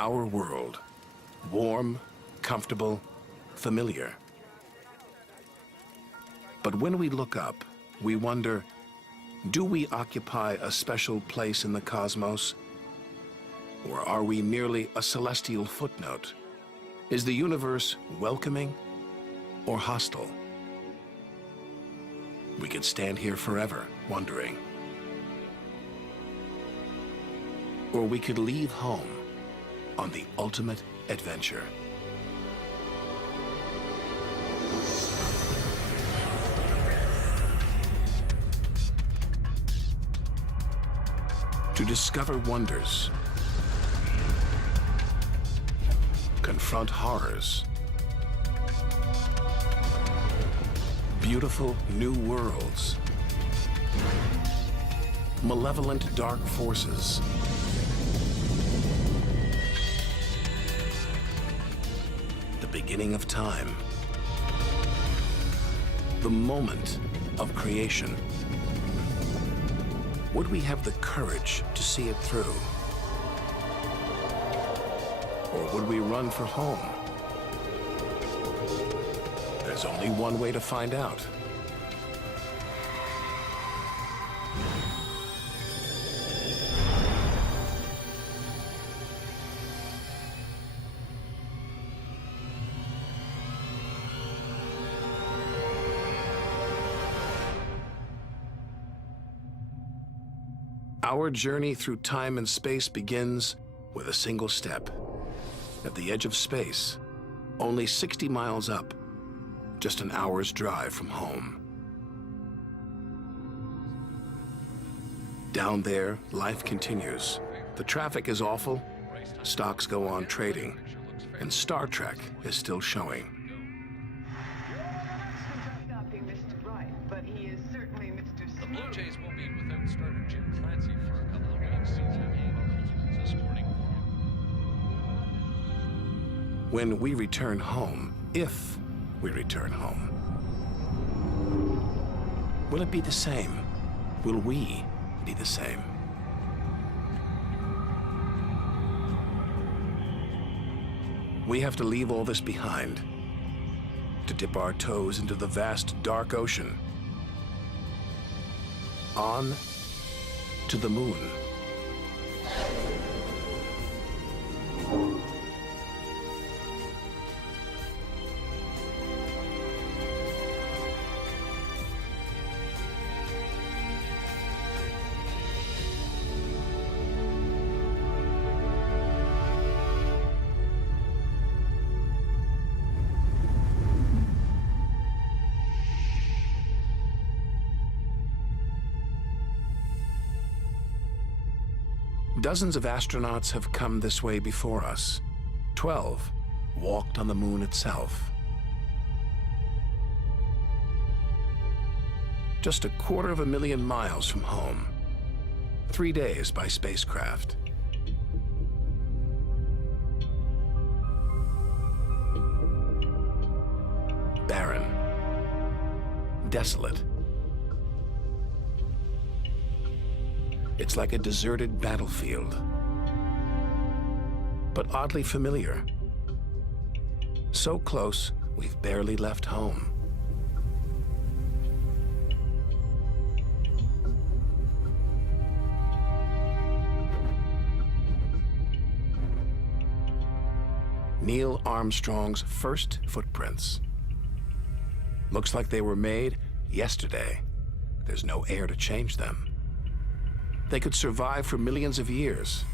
Our world, warm, comfortable, familiar. But when we look up, we wonder, do we occupy a special place in the cosmos? Or are we merely a celestial footnote? Is the universe welcoming or hostile? We could stand here forever wondering. Or we could leave home on the ultimate adventure. To discover wonders, confront horrors, beautiful new worlds, malevolent dark forces, the beginning of time, the moment of creation. Would we have the courage to see it through? Or would we run for home? There's only one way to find out. Our journey through time and space begins with a single step. At the edge of space, only 60 miles up, just an hour's drive from home. Down there, life continues. The traffic is awful, stocks go on trading, and Star Trek is still showing. The Blue Jays will be without starter Jim Clancy for a couple of weeks. This morning. When we return home, if we return home, will it be the same? Will we be the same? We have to leave all this behind, to dip our toes into the vast dark ocean. On to the moon. Dozens of astronauts have come this way before us. 12 walked on the moon itself. Just 250,000 miles from home. 3 days by spacecraft. Barren. Desolate. It's like a deserted battlefield, but oddly familiar. So close, we've barely left home. Neil Armstrong's first footprints. Looks like they were made yesterday. There's no air to change them. They could survive for millions of years.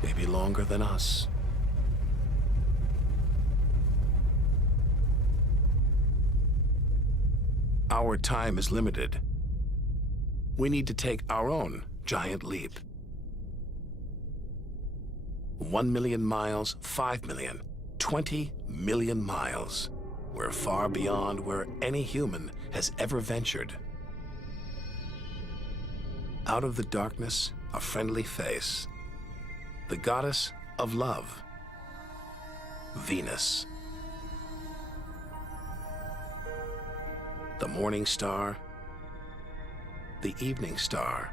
Maybe longer than us. Our time is limited. We need to take our own giant leap. 1 million miles, 5 million, 20 million miles. We're far beyond where any human has ever ventured. Out of the darkness, a friendly face. The goddess of love, Venus. The morning star, the evening star.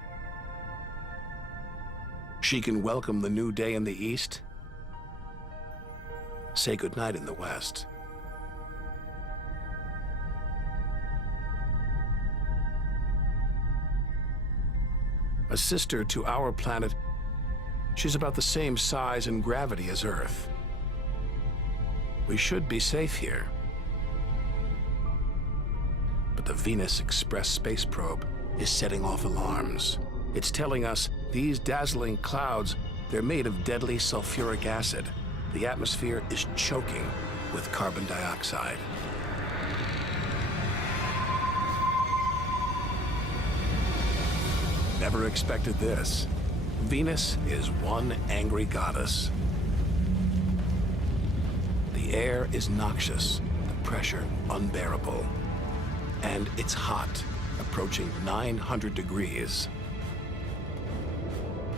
She can welcome the new day in the east, say goodnight in the west. A sister to our planet, she's about the same size and gravity as Earth. We should be safe here. But the Venus Express space probe is setting off alarms. It's telling us these dazzling clouds, they're made of deadly sulfuric acid. The atmosphere is choking with carbon dioxide. Never expected this. Venus is one angry goddess. The air is noxious, the pressure unbearable. And it's hot, approaching 900 degrees.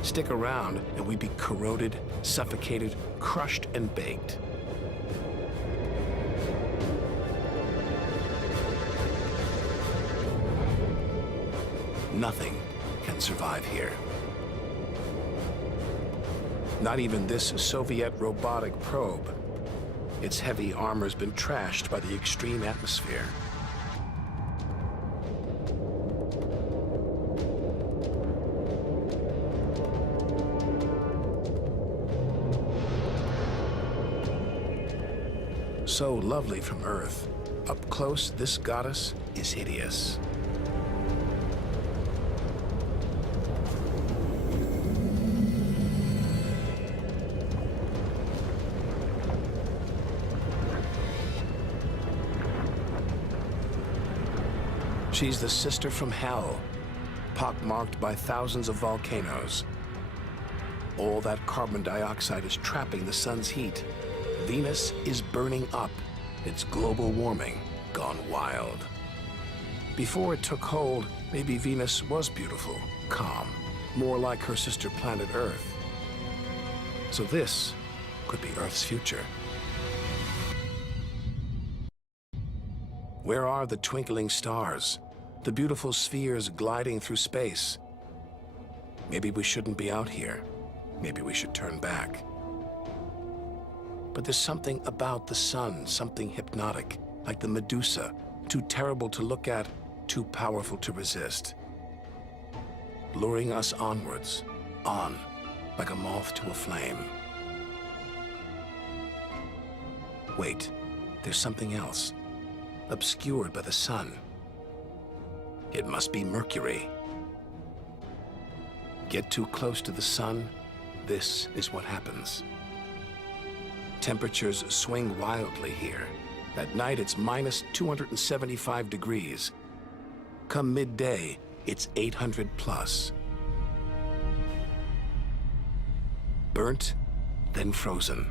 Stick around and we'd be corroded, suffocated, crushed, and baked. Nothing can survive here. Not even this Soviet robotic probe. Its heavy armor's been trashed by the extreme atmosphere. So lovely from Earth, up close, this goddess is hideous. She's the sister from hell, pockmarked by thousands of volcanoes. All that carbon dioxide is trapping the sun's heat. Venus is burning up. It's global warming gone wild. Before it took hold, maybe Venus was beautiful, calm, more like her sister planet Earth. So this could be Earth's future. Where are the twinkling stars? The beautiful spheres gliding through space? Maybe we shouldn't be out here. Maybe we should turn back. But there's something about the sun, something hypnotic, like the Medusa, too terrible to look at, too powerful to resist. Luring us onwards, on, like a moth to a flame. Wait, there's something else, obscured by the sun. It must be Mercury. Get too close to the sun, this is what happens. Temperatures swing wildly here. At night, it's minus 275 degrees. Come midday, it's 800 plus. Burnt, then frozen.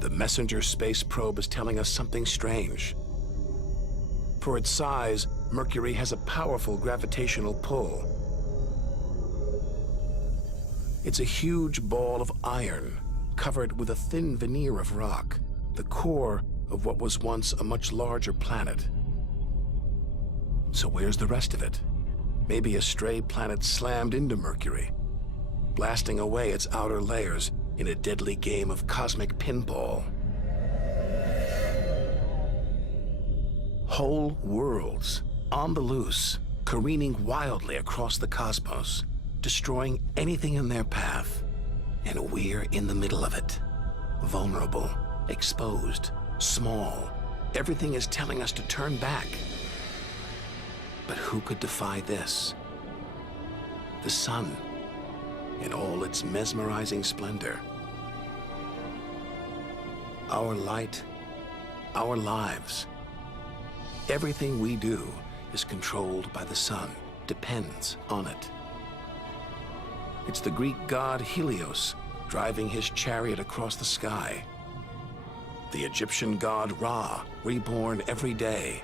The Messenger space probe is telling us something strange. For its size, Mercury has a powerful gravitational pull. It's a huge ball of iron, covered with a thin veneer of rock, the core of what was once a much larger planet. So where's the rest of it? Maybe a stray planet slammed into Mercury, blasting away its outer layers in a deadly game of cosmic pinball. Whole worlds, on the loose, careening wildly across the cosmos, destroying anything in their path. And we're in the middle of it. Vulnerable, exposed, small. Everything is telling us to turn back. But who could defy this? The sun, in all its mesmerizing splendor. Our light, our lives. Everything we do is controlled by the sun, depends on it. It's the Greek god Helios driving his chariot across the sky. The Egyptian god Ra, reborn every day.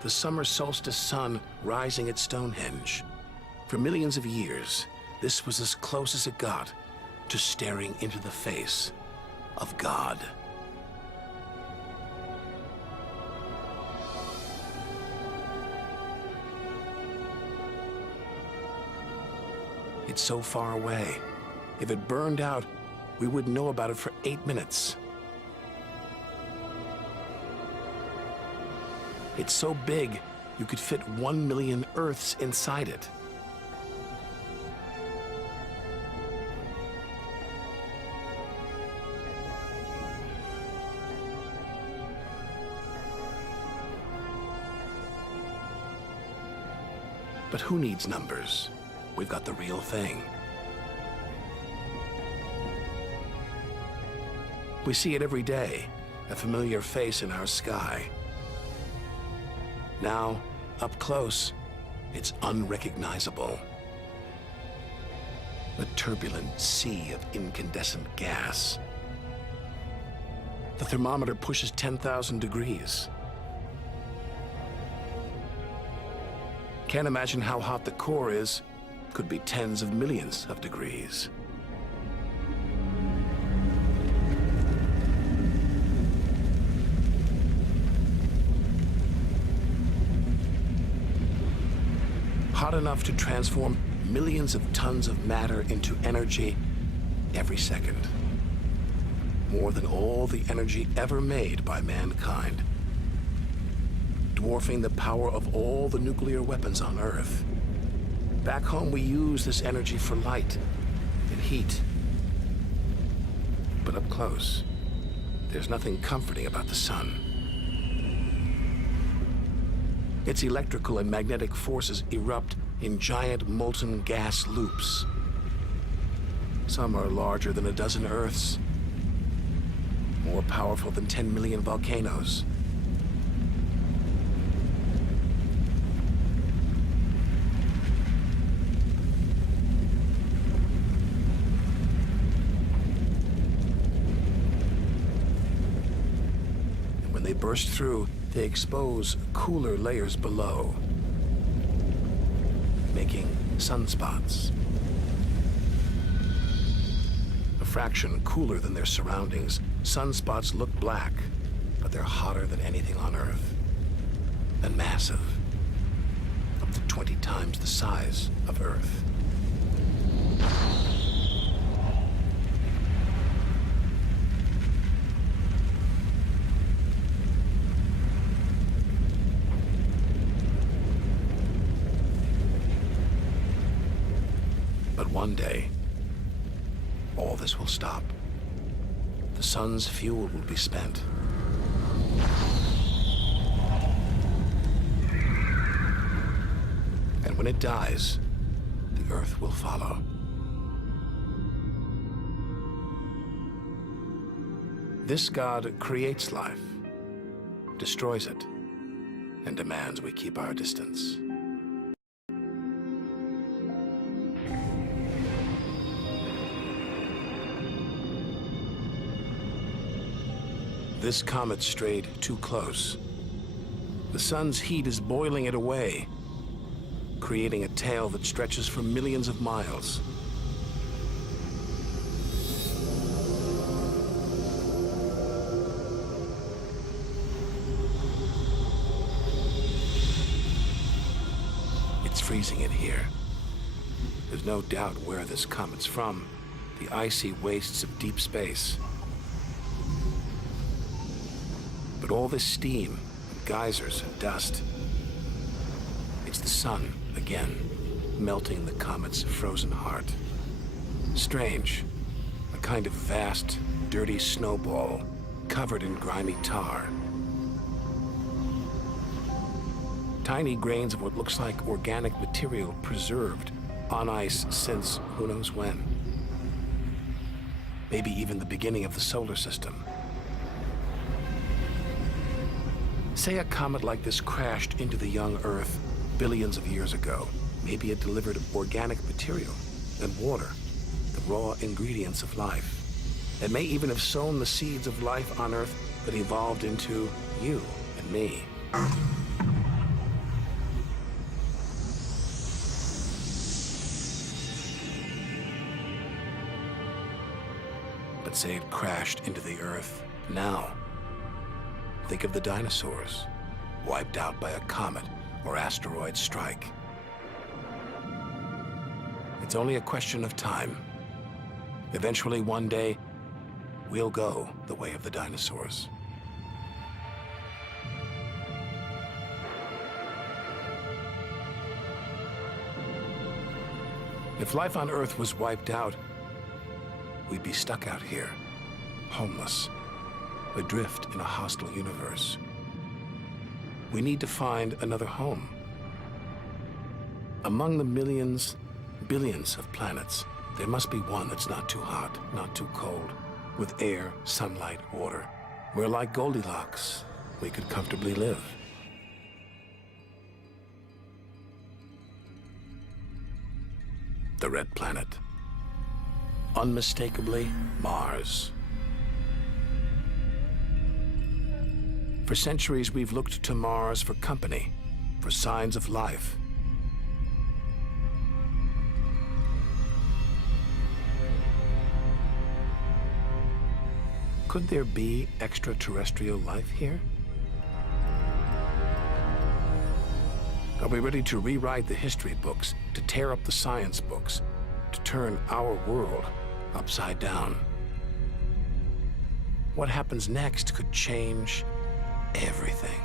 The summer solstice sun rising at Stonehenge. For millions of years, this was as close as it got to staring into the face of God. It's so far away. If it burned out, we wouldn't know about it for 8 minutes. It's so big, you could fit 1 million Earths inside it. But who needs numbers? We've got the real thing. We see it every day, a familiar face in our sky. Now, up close, it's unrecognizable. A turbulent sea of incandescent gas. The thermometer pushes 10,000 degrees. Can't imagine how hot the core is. Could be tens of millions of degrees. Hot enough to transform millions of tons of matter into energy every second. More than all the energy ever made by mankind. Dwarfing the power of all the nuclear weapons on Earth. Back home, we use this energy for light and heat. But up close, there's nothing comforting about the sun. Its electrical and magnetic forces erupt in giant molten gas loops. Some are larger than a dozen Earths, more powerful than 10 million volcanoes. And when they burst through, they expose cooler layers below, making sunspots. A fraction cooler than their surroundings, sunspots look black, but they're hotter than anything on Earth. And massive, up to 20 times the size of Earth. But one day, all this will stop. The sun's fuel will be spent. And when it dies, the Earth will follow. This God creates life, destroys it, and demands we keep our distance. This comet strayed too close. The sun's heat is boiling it away, creating a tail that stretches for millions of miles. It's freezing it here. There's no doubt where this comet's from, the icy wastes of deep space. But all this steam, geysers and dust, it's the sun again, melting the comet's frozen heart. Strange, a kind of vast, dirty snowball covered in grimy tar. Tiny grains of what looks like organic material preserved on ice since who knows when. Maybe even the beginning of the solar system. Say a comet like this crashed into the young Earth billions of years ago. Maybe it delivered organic material and water, the raw ingredients of life. It may even have sown the seeds of life on Earth that evolved into you and me. But say it crashed into the Earth now. Think of the dinosaurs, wiped out by a comet or asteroid strike. It's only a question of time. Eventually, one day, we'll go the way of the dinosaurs. If life on Earth was wiped out, we'd be stuck out here, homeless, adrift in a hostile universe. We need to find another home. Among the millions, billions of planets, there must be one that's not too hot, not too cold, with air, sunlight, water, where, like Goldilocks, we could comfortably live. The Red Planet. Unmistakably, Mars. For centuries, we've looked to Mars for company, for signs of life. Could there be extraterrestrial life here? Are we ready to rewrite the history books, to tear up the science books, to turn our world upside down? What happens next could change everything.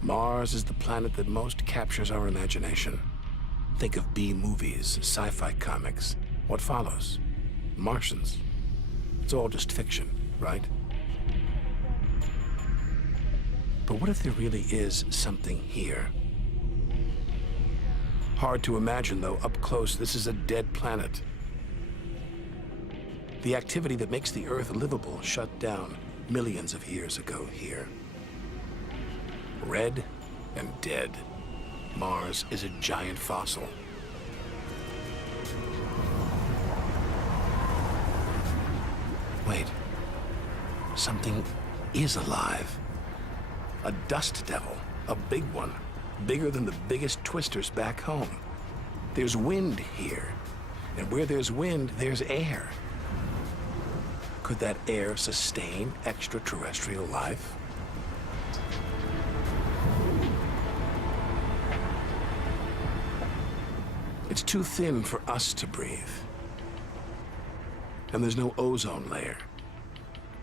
Mars is the planet that most captures our imagination. Think of B-movies, sci-fi comics. What follows? Martians. It's all just fiction, right? But what if there really is something here? Hard to imagine, though. Up close, this is a dead planet. The activity that makes the Earth livable shut down millions of years ago here. Red and dead. Mars is a giant fossil. Wait. Something is alive. A dust devil. A big one. Bigger than the biggest twisters back home. There's wind here. And where there's wind, there's air. Could that air sustain extraterrestrial life? It's too thin for us to breathe. And there's no ozone layer.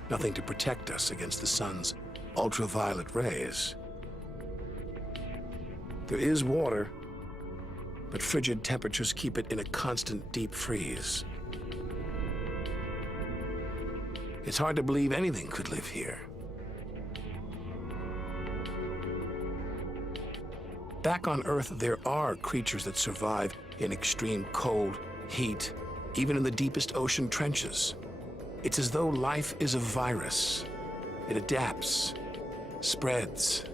Nothing to protect us against the sun's ultraviolet rays. There is water, but frigid temperatures keep it in a constant deep freeze. It's hard to believe anything could live here. Back on Earth, there are creatures that survive in extreme cold, heat, even in the deepest ocean trenches. It's as though life is a virus. It adapts, spreads.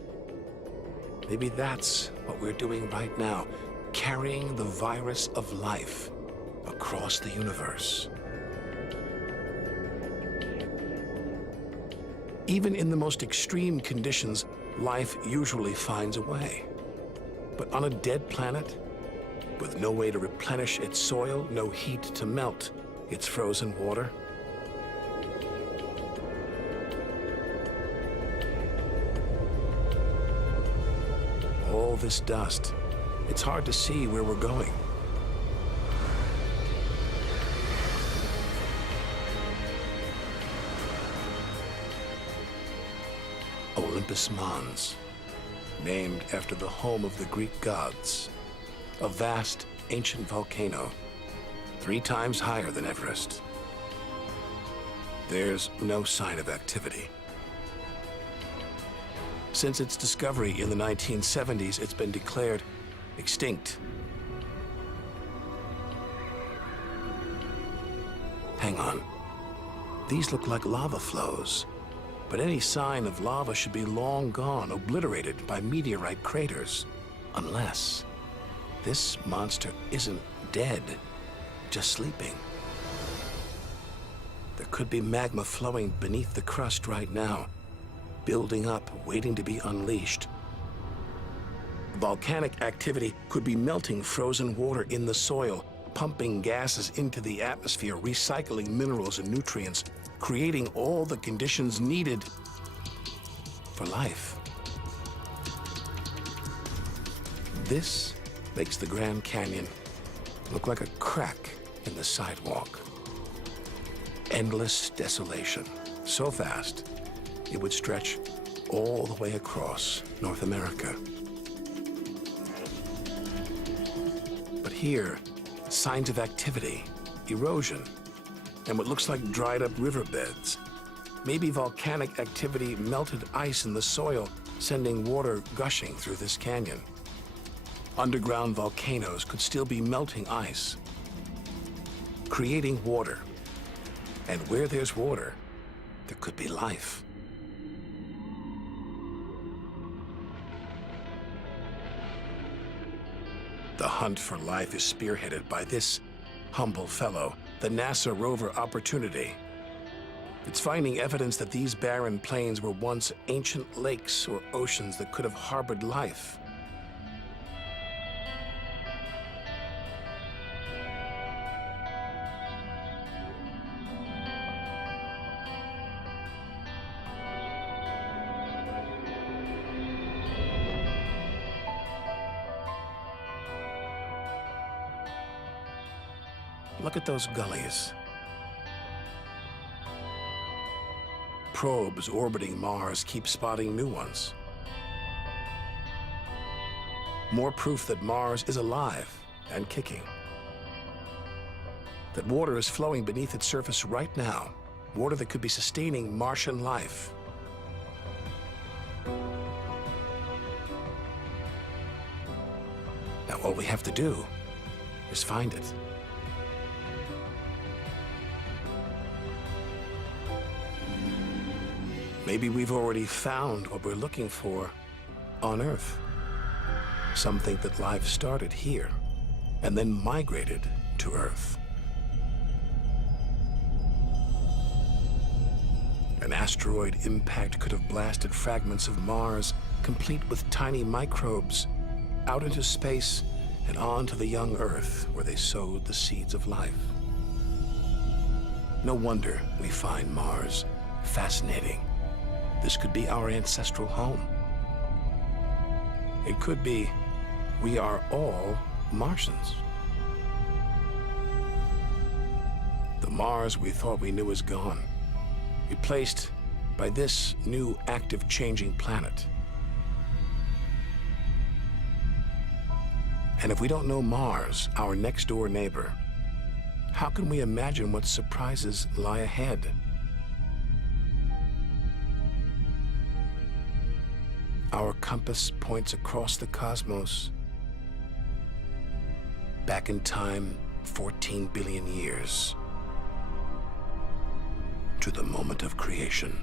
Maybe that's what we're doing right now, carrying the virus of life across the universe. Even in the most extreme conditions, life usually finds a way. But on a dead planet, with no way to replenish its soil, no heat to melt its frozen water, all this dust, it's hard to see where we're going. Olympus Mons, named after the home of the Greek gods, a vast, ancient volcano, 3 times higher than Everest. There's no sign of activity. Since its discovery in the 1970s, it's been declared extinct. Hang on. These look like lava flows, but any sign of lava should be long gone, obliterated by meteorite craters. Unless this monster isn't dead, just sleeping. There could be magma flowing beneath the crust right now, building up, waiting to be unleashed. Volcanic activity could be melting frozen water in the soil, pumping gases into the atmosphere, recycling minerals and nutrients, creating all the conditions needed for life. This makes the Grand Canyon look like a crack in the sidewalk. Endless desolation, so vast it would stretch all the way across North America. But here, signs of activity, erosion, and what looks like dried up riverbeds. Maybe volcanic activity melted ice in the soil, sending water gushing through this canyon. Underground volcanoes could still be melting ice, creating water. And where there's water, there could be life. The hunt for life is spearheaded by this humble fellow, the NASA rover Opportunity. It's finding evidence that these barren plains were once ancient lakes or oceans that could have harbored life. Look at those gullies. Probes orbiting Mars keep spotting new ones. More proof that Mars is alive and kicking. That water is flowing beneath its surface right now. Water that could be sustaining Martian life. Now all we have to do is find it. Maybe we've already found what we're looking for on Earth. Some think that life started here and then migrated to Earth. An asteroid impact could have blasted fragments of Mars, complete with tiny microbes, out into space and on to the young Earth, where they sowed the seeds of life. No wonder we find Mars fascinating. This could be our ancestral home. It could be we are all Martians. The Mars we thought we knew is gone, replaced by this new active changing planet. And if we don't know Mars, our next door neighbor, how can we imagine what surprises lie ahead? Our compass points across the cosmos, back in time 14 billion years, to the moment of creation.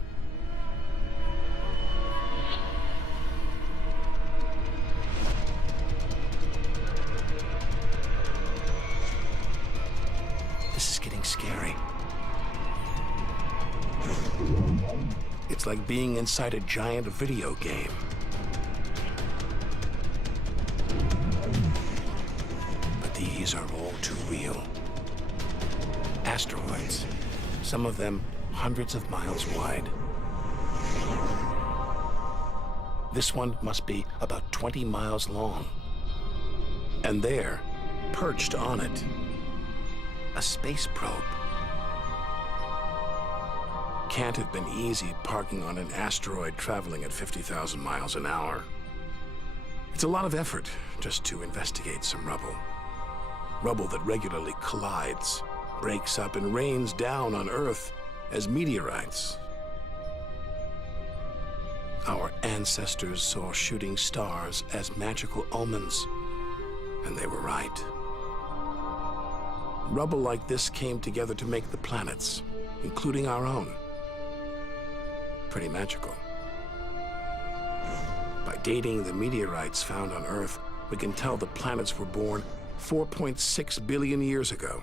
This is getting scary. It's like being inside a giant video game. These are all too real. Asteroids, some of them hundreds of miles wide. This one must be about 20 miles long. And there, perched on it, a space probe. Can't have been easy parking on an asteroid traveling at 50,000 miles an hour. It's a lot of effort just to investigate some rubble. Rubble that regularly collides, breaks up, and rains down on Earth as meteorites. Our ancestors saw shooting stars as magical omens, and they were right. Rubble like this came together to make the planets, including our own. Pretty magical. By dating the meteorites found on Earth, we can tell the planets were born 4.6 billion years ago.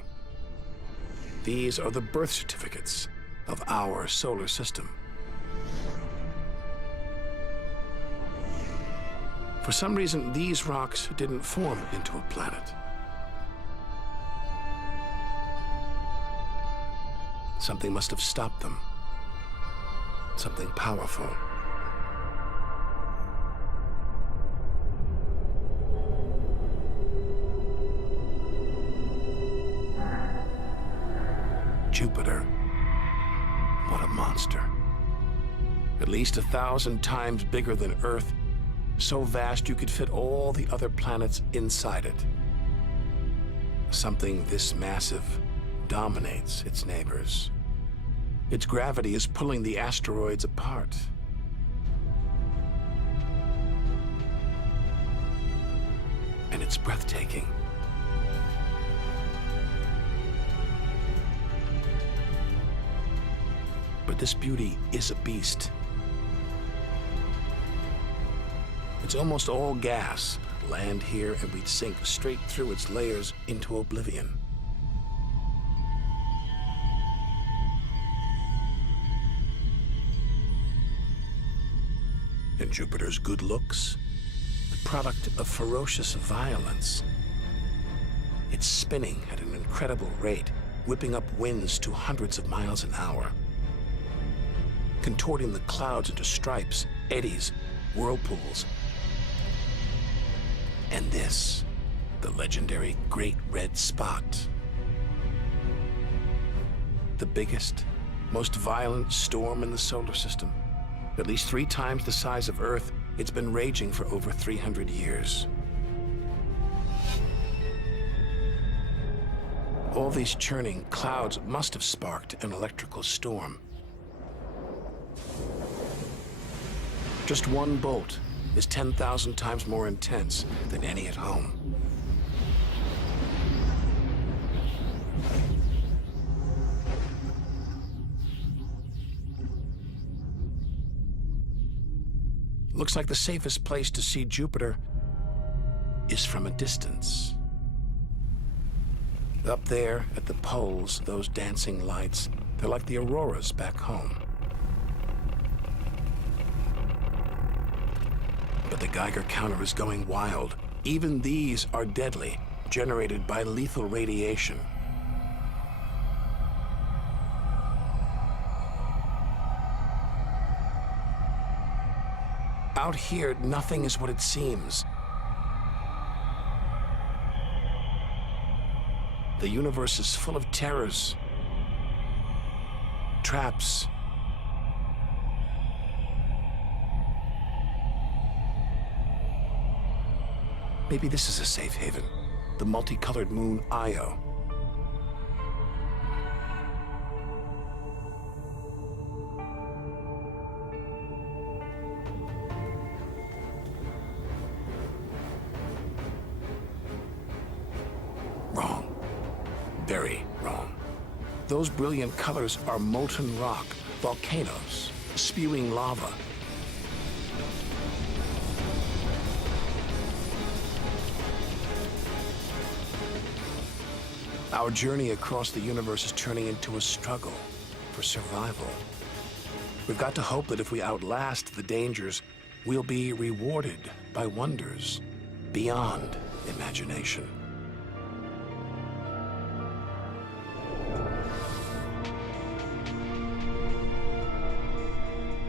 These are the birth certificates of our solar system. For some reason, these rocks didn't form into a planet. Something must have stopped them. Something powerful. Jupiter. What a monster. At least 1,000 times bigger than Earth, so vast you could fit all the other planets inside it. Something this massive dominates its neighbors. Its gravity is pulling the asteroids apart. And it's breathtaking. But this beauty is a beast. It's almost all gas. Land here and we'd sink straight through its layers into oblivion. And Jupiter's good looks, the product of ferocious violence. It's spinning at an incredible rate, whipping up winds to hundreds of miles an hour, contorting the clouds into stripes, eddies, whirlpools. And this, the legendary Great Red Spot. The biggest, most violent storm in the solar system. At least 3 times the size of Earth, it's been raging for over 300 years. All these churning clouds must have sparked an electrical storm. Just one bolt is 10,000 times more intense than any at home. Looks like the safest place to see Jupiter is from a distance. Up there at the poles, those dancing lights, they're like the auroras back home. But the Geiger counter is going wild. Even these are deadly, generated by lethal radiation. Out here, nothing is what it seems. The universe is full of terrors, traps, maybe this is a safe haven, the multicolored moon Io. Wrong. Very wrong. Those brilliant colors are molten rock, volcanoes, spewing lava. Our journey across the universe is turning into a struggle for survival. We've got to hope that if we outlast the dangers, we'll be rewarded by wonders beyond imagination.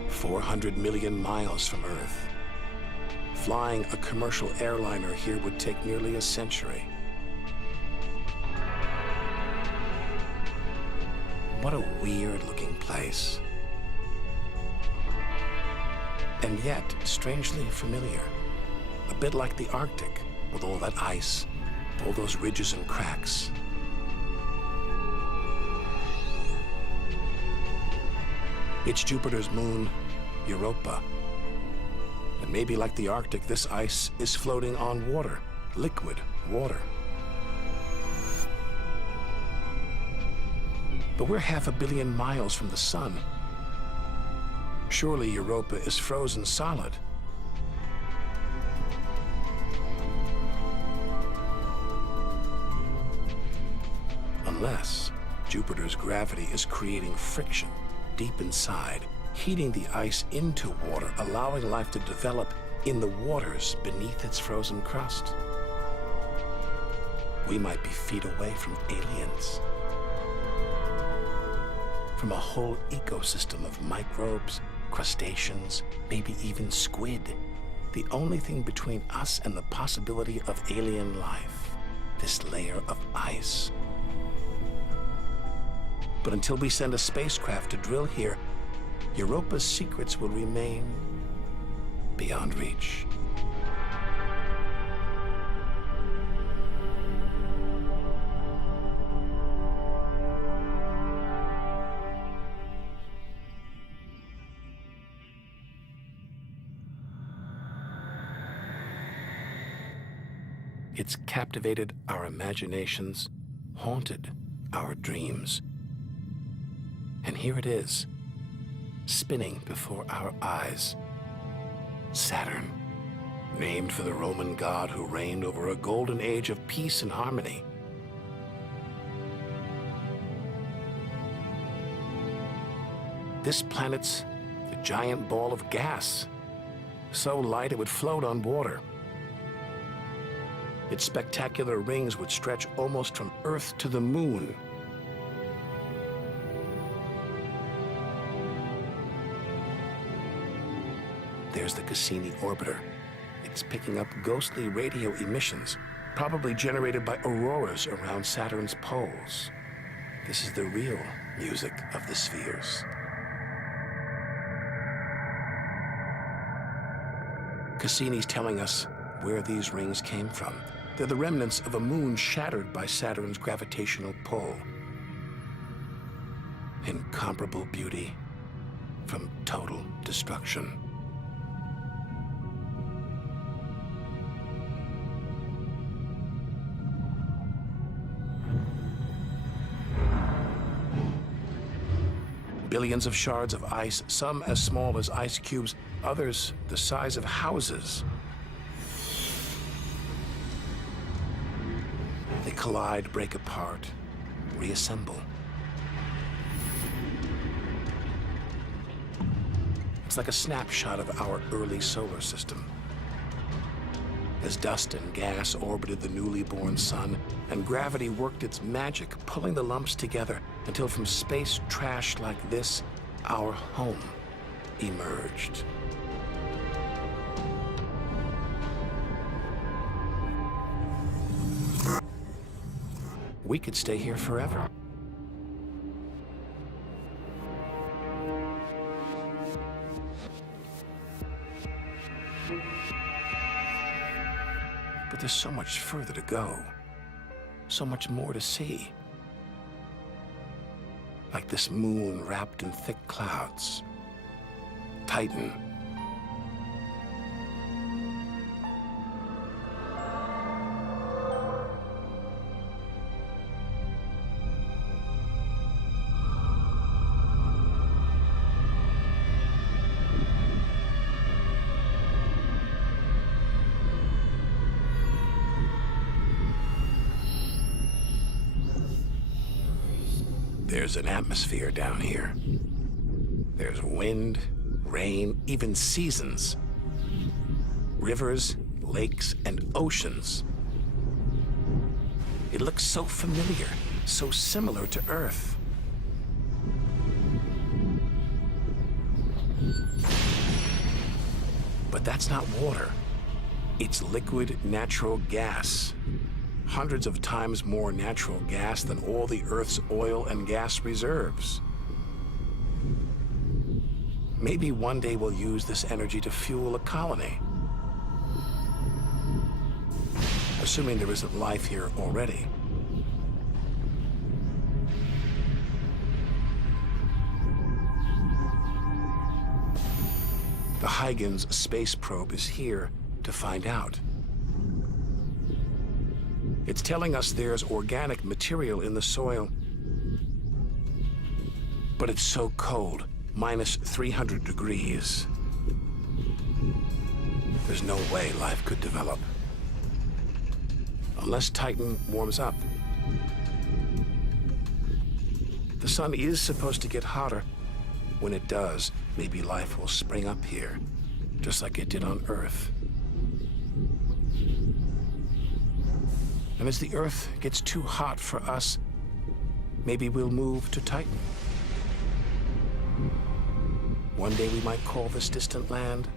"400 million miles from Earth. Flying a commercial airliner here would take nearly a century. What a weird-looking place. And yet, strangely familiar. A bit like the Arctic, with all that ice, all those ridges and cracks. It's Jupiter's moon, Europa. And maybe like the Arctic, this ice is floating on water, liquid water. But we're 500 million miles from the sun. Surely Europa is frozen solid. Unless Jupiter's gravity is creating friction deep inside, heating the ice into water, allowing life to develop in the waters beneath its frozen crust. We might be feet away from aliens. From a whole ecosystem of microbes, crustaceans, maybe even squid. The only thing between us and the possibility of alien life, this layer of ice. But until we send a spacecraft to drill here, Europa's secrets will remain beyond reach. It's captivated our imaginations, haunted our dreams. And here it is, spinning before our eyes. Saturn, named for the Roman god who reigned over a golden age of peace and harmony. This planet's a giant ball of gas, so light it would float on water. Its spectacular rings would stretch almost from Earth to the moon. There's the Cassini orbiter. It's picking up ghostly radio emissions, probably generated by auroras around Saturn's poles. This is the real music of the spheres. Cassini's telling us where these rings came from. They're the remnants of a moon shattered by Saturn's gravitational pull. Incomparable beauty from total destruction. Billions of shards of ice, some as small as ice cubes, others the size of houses. They collide, break apart, reassemble. It's like a snapshot of our early solar system. As dust and gas orbited the newly born sun, and gravity worked its magic, pulling the lumps together until from space trash like this, our home emerged. We could stay here forever. But there's so much further to go, so much more to see. Like this moon wrapped in thick clouds. Titan. There's an atmosphere down here. There's wind, rain, even seasons. Rivers, lakes, and oceans. It looks so familiar, so similar to Earth. But that's not water. It's liquid natural gas. Hundreds of times more natural gas than all the Earth's oil and gas reserves. Maybe one day we'll use this energy to fuel a colony. Assuming there isn't life here already. The Huygens space probe is here to find out. It's telling us there's organic material in the soil, but it's so cold, minus 300 degrees. There's no way life could develop. Unless Titan warms up. The sun is supposed to get hotter. When it does, maybe life will spring up here, just like it did on Earth. And as the Earth gets too hot for us, maybe we'll move to Titan. One day we might call this distant land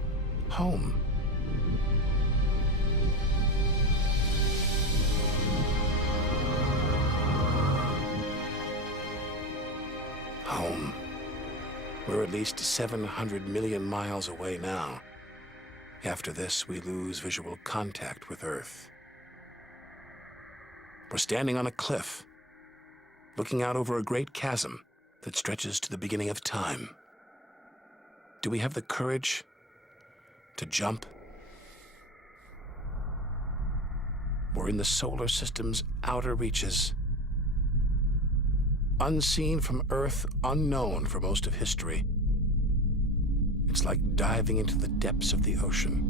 home. Home. We're at least 700 million miles away now. After this, we lose visual contact with Earth. We're standing on a cliff, looking out over a great chasm that stretches to the beginning of time. Do we have the courage to jump? We're in the solar system's outer reaches. Unseen from Earth, unknown for most of history. It's like diving into the depths of the ocean.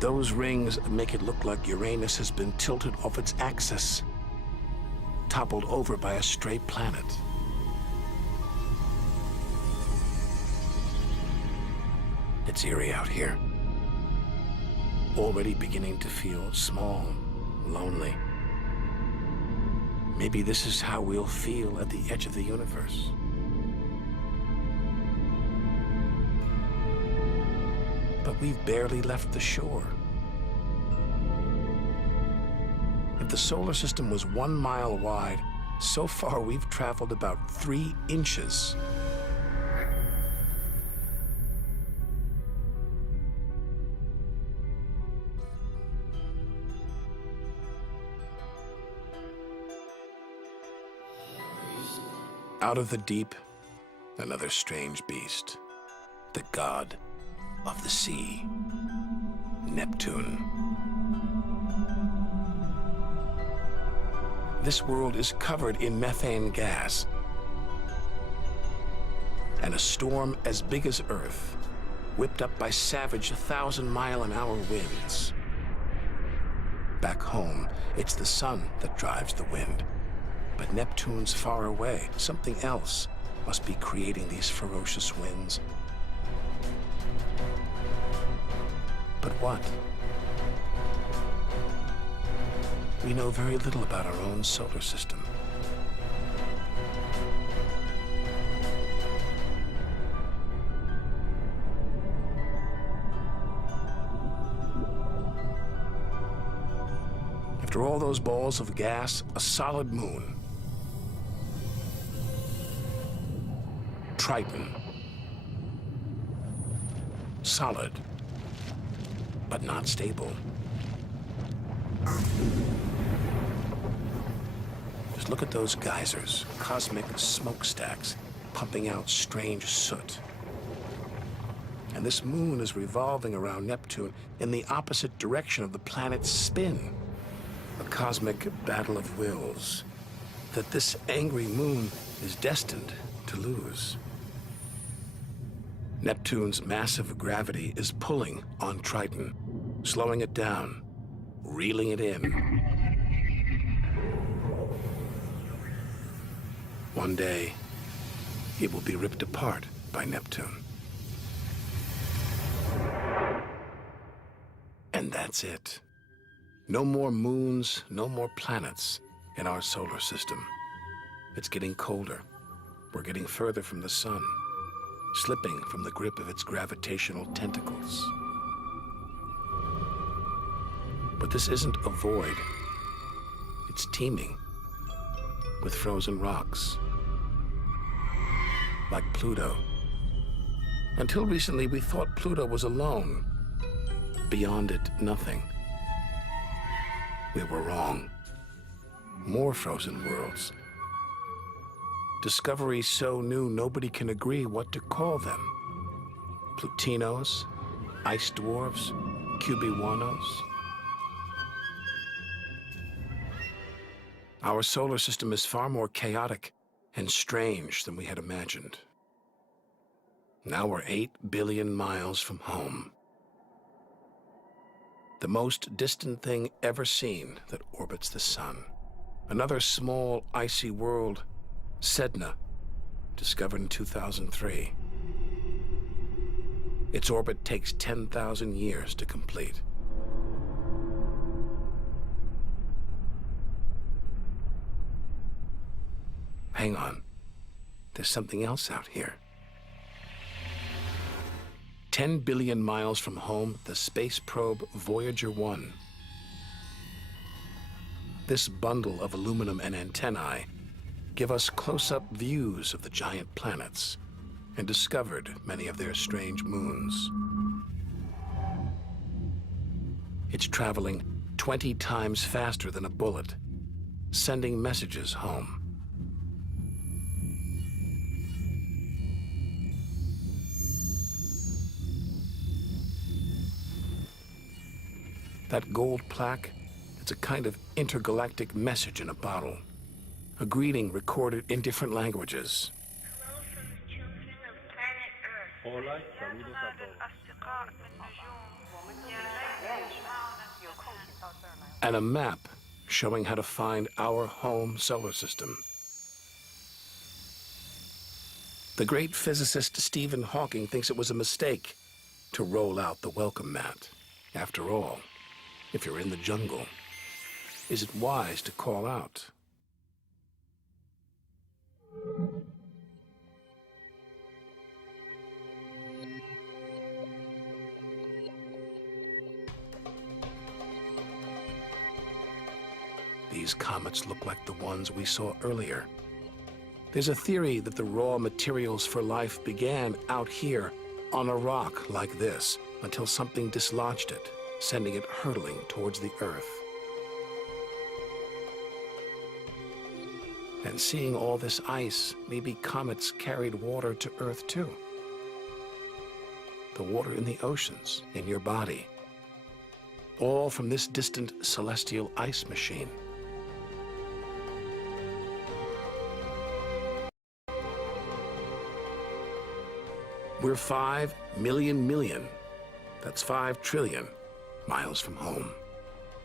Those rings make it look like Uranus has been tilted off its axis, toppled over by a stray planet. It's eerie out here. Already beginning to feel small, lonely. Maybe this is how we'll feel at the edge of the universe. But we've barely left the shore. If the solar system was 1 mile wide, so far we've traveled about 3 inches. Out of the deep, another strange beast, the god of the sea, Neptune. This world is covered in methane gas, and a storm as big as Earth, whipped up by savage 1,000-mile-an-hour winds. Back home, it's the sun that drives the wind. But Neptune's far away. Something else must be creating these ferocious winds. But what? We know very little about our own solar system. After all those balls of gas, a solid moon. Triton. Solid, but not stable. Just look at those geysers, cosmic smokestacks, pumping out strange soot. And this moon is revolving around Neptune in the opposite direction of the planet's spin. A cosmic battle of wills that this angry moon is destined to lose. Neptune's massive gravity is pulling on Triton, slowing it down, reeling it in. One day, it will be ripped apart by Neptune. And that's it. No more moons, no more planets in our solar system. It's getting colder. We're getting further from the sun, slipping from the grip of its gravitational tentacles. But this isn't a void. It's teeming with frozen rocks, like Pluto. Until recently, we thought Pluto was alone. Beyond it, nothing. We were wrong. More frozen worlds. Discoveries so new nobody can agree what to call them. Plutinos, ice dwarfs, cubewanos. Our solar system is far more chaotic and strange than we had imagined. Now we're 8 billion miles from home. The most distant thing ever seen that orbits the sun. Another small, icy world, Sedna, discovered in 2003. Its orbit takes 10,000 years to complete. Hang on. There's something else out here. 10 billion miles from home, the space probe Voyager 1. This bundle of aluminum and antennae give us close-up views of the giant planets and discovered many of their strange moons. It's traveling 20 times faster than a bullet, sending messages home. That gold plaque, it's a kind of intergalactic message in a bottle. A greeting recorded in different languages. Hello from the children of planet Earth. Hola, saludos a todos. And a map showing how to find our home solar system. The great physicist Stephen Hawking thinks it was a mistake to roll out the welcome mat. After all, if you're in the jungle, is it wise to call out? These comets look like the ones we saw earlier. There's a theory that the raw materials for life began out here on a rock like this until something dislodged it, sending it hurtling towards the Earth. And seeing all this ice, maybe comets carried water to Earth too. The water in the oceans, in your body. All from this distant celestial ice machine. We're 5 million, that's 5 trillion miles from home.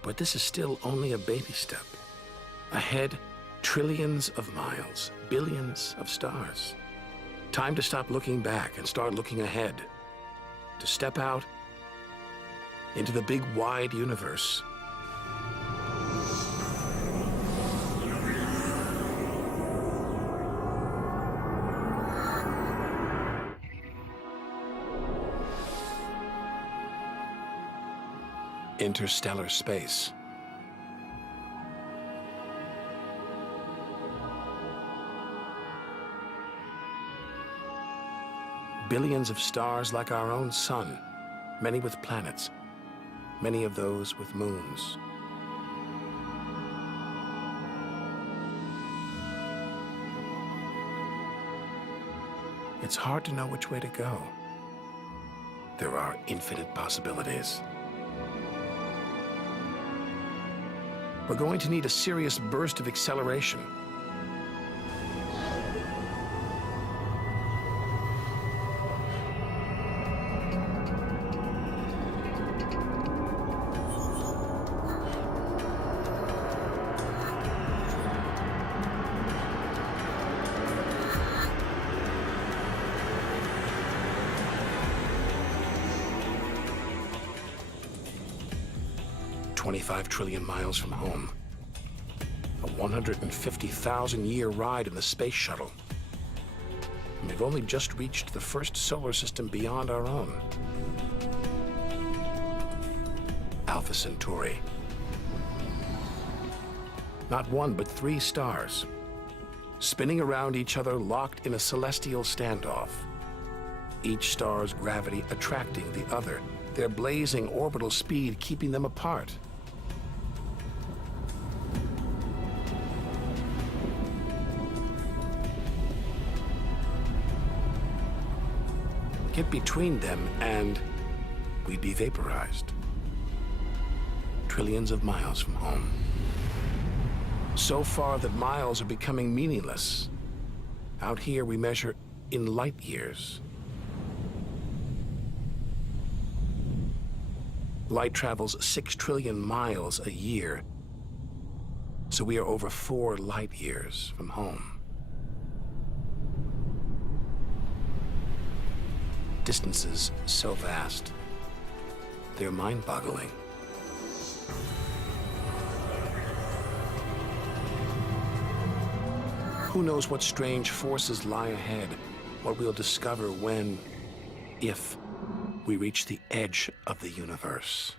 But this is still only a baby step. Ahead, trillions of miles, billions of stars. Time to stop looking back and start looking ahead. To step out into the big wide universe. Interstellar space. Billions of stars like our own sun, many with planets, many of those with moons. It's hard to know which way to go. There are infinite possibilities. We're going to need a serious burst of acceleration. $25 trillion miles from home. A 150,000-year ride in the space shuttle. And we've only just reached the first solar system beyond our own. Alpha Centauri. Not one, but 3 stars, spinning around each other, locked in a celestial standoff. Each star's gravity attracting the other, their blazing orbital speed keeping them apart. Get between them and we'd be vaporized. Trillions of miles from home. So far that miles are becoming meaningless. Out here we measure in light years. Light travels 6 trillion miles a year, so we are over 4 light years from home. Distances so vast, they're mind-boggling. Who knows what strange forces lie ahead, what we'll discover when, if, we reach the edge of the universe.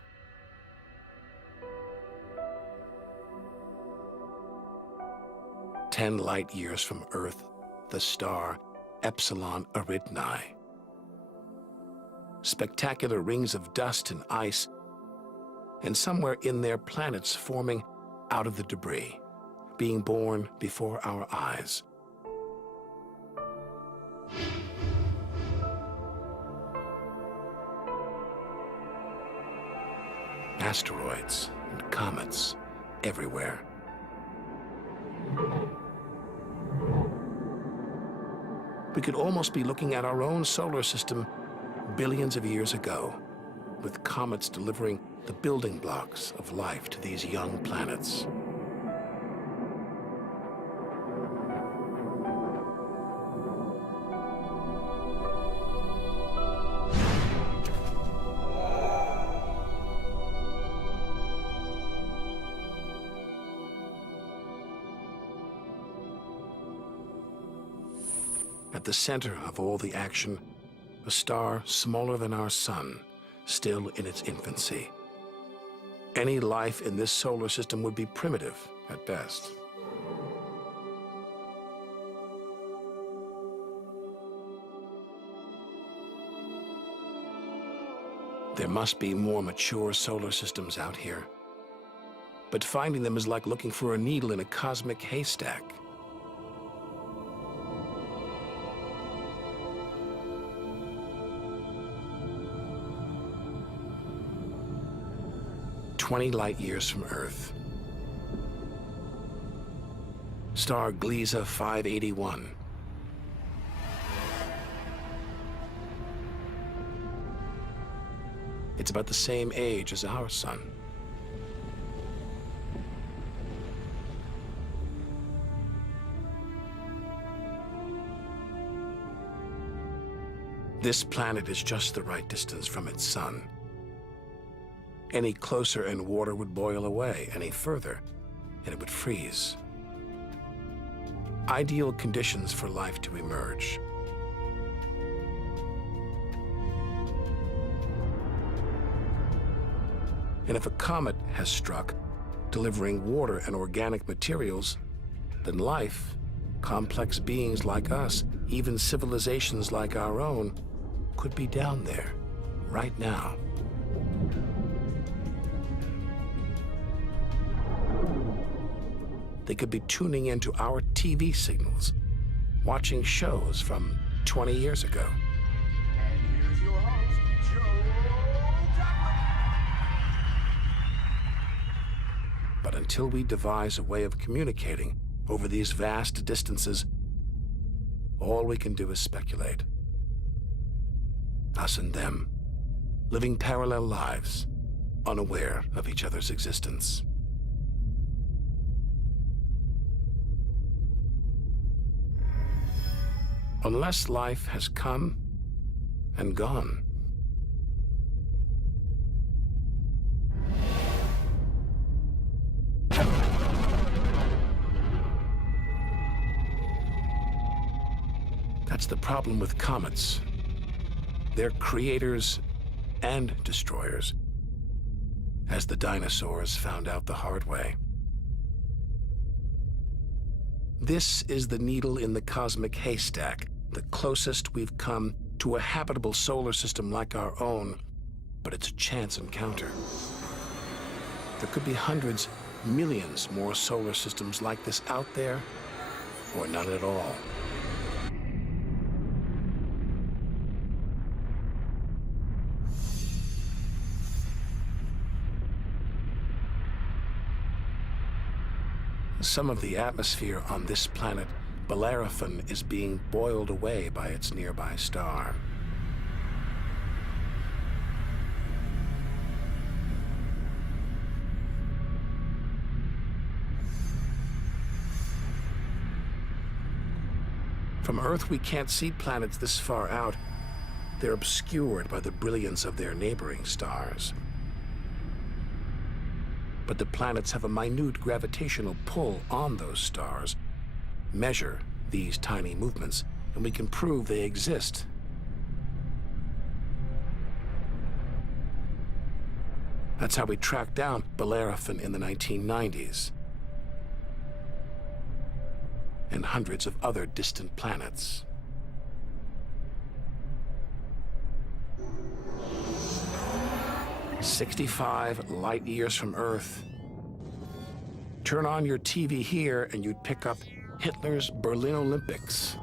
Ten light years from Earth, the star Epsilon Eridani. Spectacular rings of dust and ice, and somewhere in there planets forming out of the debris, being born before our eyes. Asteroids and comets everywhere. We could almost be looking at our own solar system billions of years ago, with comets delivering the building blocks of life to these young planets. At the center of all the action, a star smaller than our sun, still in its infancy. Any life in this solar system would be primitive at best. There must be more mature solar systems out here. But finding them is like looking for a needle in a cosmic haystack. "20 light years from Earth. Star Gliese 581. It's about the same age as our sun. This planet is just the right distance from its sun. Any closer and water would boil away. Any further, and it would freeze. Ideal conditions for life to emerge. And if a comet has struck, delivering water and organic materials, then life, complex beings like us, even civilizations like our own, could be down there, right now. They could be tuning into our TV signals, watching shows from 20 years ago. And here's your host, Joe Duffy. But until we devise a way of communicating over these vast distances, all we can do is speculate. Us and them, living parallel lives, unaware of each other's existence. Unless life has come and gone. That's the problem with comets. They're creators and destroyers, as the dinosaurs found out the hard way. This is the needle in the cosmic haystack, the closest we've come to a habitable solar system like our own, but it's a chance encounter. There could be hundreds, millions more solar systems like this out there, or none at all. Some of the atmosphere on this planet, Bellerophon, is being boiled away by its nearby star. From Earth, we can't see planets this far out. They're obscured by the brilliance of their neighboring stars. But the planets have a minute gravitational pull on those stars. Measure these tiny movements, and we can prove they exist. That's how we tracked down Bellerophon in the 1990s. And hundreds of other distant planets. "65 light years from Earth. Turn on your TV here and you'd pick up Hitler's Berlin Olympics.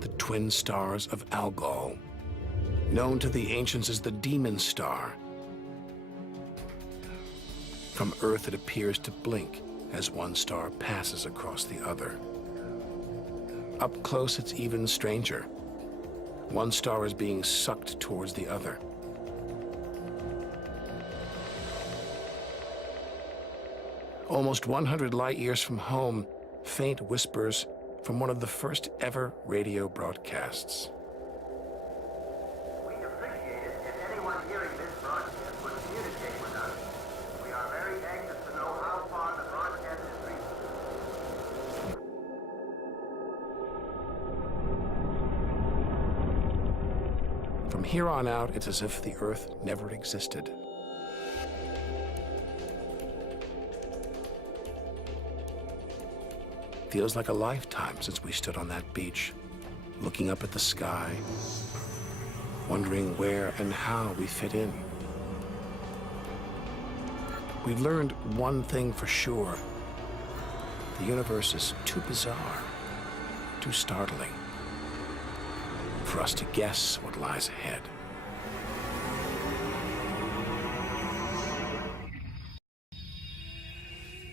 The twin stars of Algol, known to the ancients as the Demon Star. From Earth, it appears to blink as one star passes across the other. Up close, it's even stranger. One star is being sucked towards the other. Almost 100 light years from home, faint whispers from one of the first ever radio broadcasts. We appreciate it if anyone hearing this broadcast would communicate with us. We are very anxious to know how far the broadcast is reaching. From here on out, it's as if the Earth never existed. Feels like a lifetime since we stood on that beach, looking up at the sky, wondering where and how we fit in. We've learned one thing for sure. The universe is too bizarre, too startling, for us to guess what lies ahead.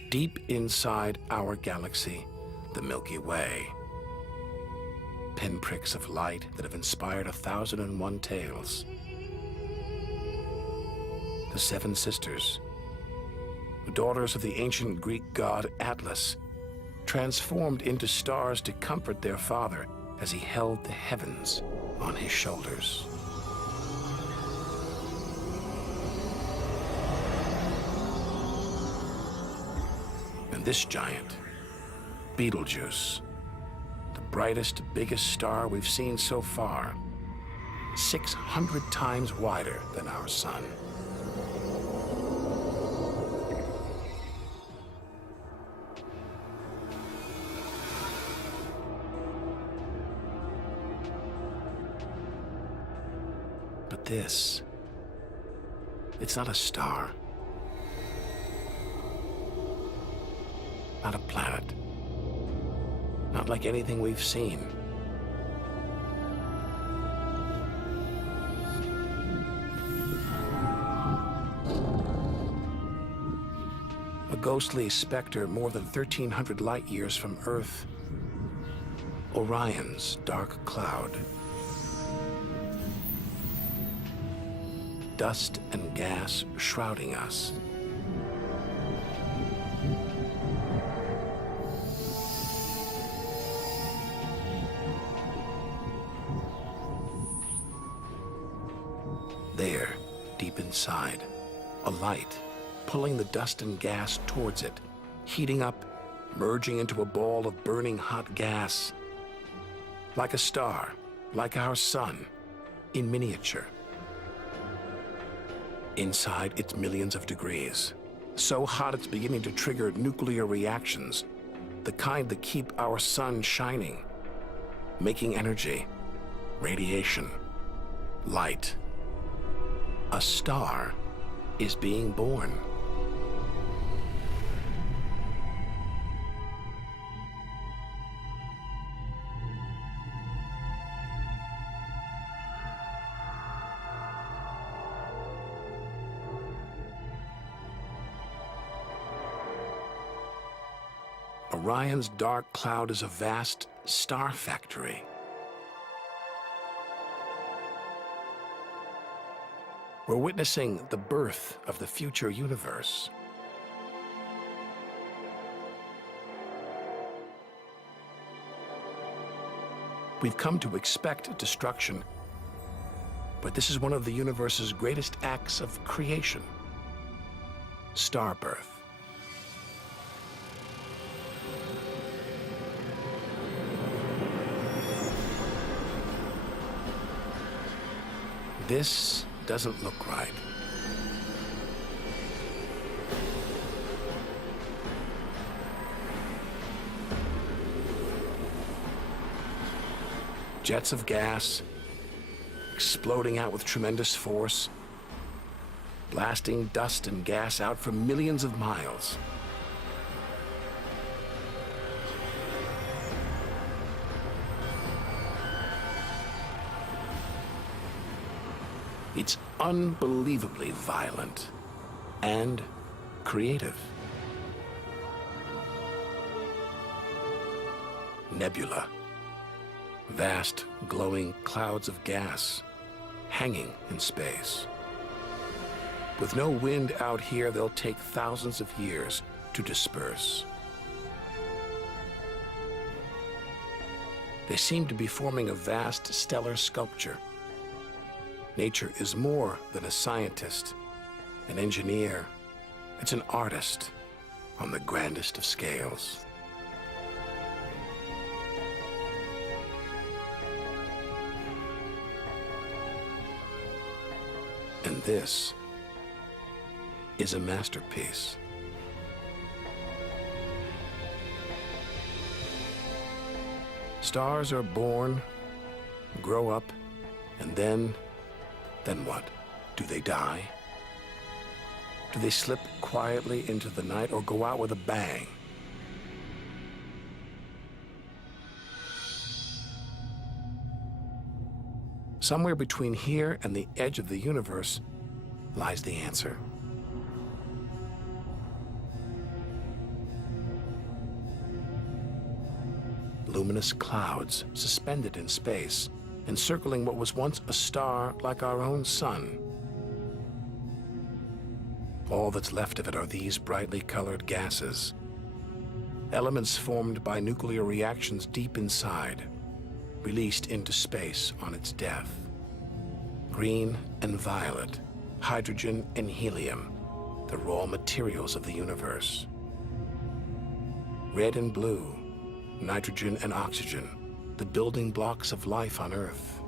Deep inside our galaxy, the Milky Way. Pinpricks of light that have inspired 1,001 tales. The Seven Sisters, the daughters of the ancient Greek god Atlas, transformed into stars to comfort their father as he held the heavens on his shoulders. And this giant, Betelgeuse, the brightest, biggest star we've seen so far, 600 times wider than our sun. But this, it's not a star, not a planet. Not like anything we've seen. A ghostly specter more than 1,300 light years from Earth. Orion's dark cloud. Dust and gas shrouding us. There, deep inside, a light, pulling the dust and gas towards it, heating up, merging into a ball of burning hot gas. Like a star, like our sun, in miniature. Inside, it's millions of degrees. So hot it's beginning to trigger nuclear reactions, the kind that keep our sun shining, making energy, radiation, light. A star is being born. Orion's dark cloud is a vast star factory. We're witnessing the birth of the future universe. We've come to expect destruction, but this is one of the universe's greatest acts of creation: star birth. This doesn't look right. Jets of gas exploding out with tremendous force, blasting dust and gas out for millions of miles. It's unbelievably violent and creative. Nebula. Vast, glowing clouds of gas hanging in space. With no wind out here, they'll take thousands of years to disperse. They seem to be forming a vast stellar sculpture. Nature is more than a scientist, an engineer. It's an artist on the grandest of scales. And this is a masterpiece. Stars are born, grow up, and then what? Do they die? Do they slip quietly into the night or go out with a bang? Somewhere between here and the edge of the universe lies the answer. Luminous clouds suspended in space, encircling what was once a star like our own sun. All that's left of it are these brightly colored gases, elements formed by nuclear reactions deep inside, released into space on its death. Green and violet, hydrogen and helium, the raw materials of the universe. Red and blue, nitrogen and oxygen, the building blocks of life on Earth.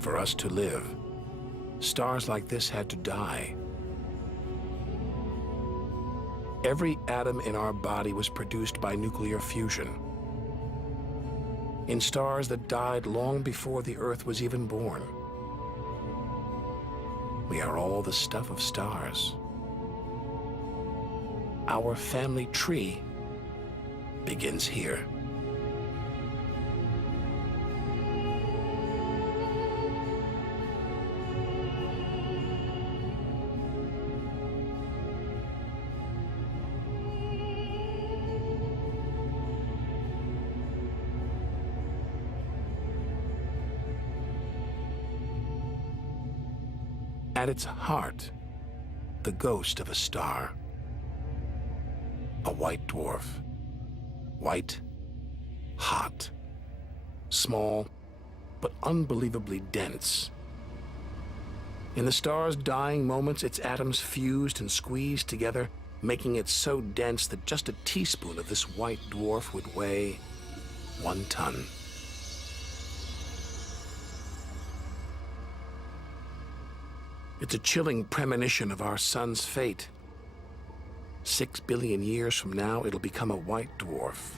For us to live, stars like this had to die. Every atom in our body was produced by nuclear fusion. In stars that died long before the Earth was even born. We are all the stuff of stars. Our family tree begins here. At its heart, the ghost of a star. A white dwarf. White, hot, small, but unbelievably dense. In the star's dying moments, its atoms fused and squeezed together, making it so dense that just a teaspoon of this white dwarf would weigh 1 ton. It's a chilling premonition of our sun's fate. 6 billion years from now, it'll become a white dwarf.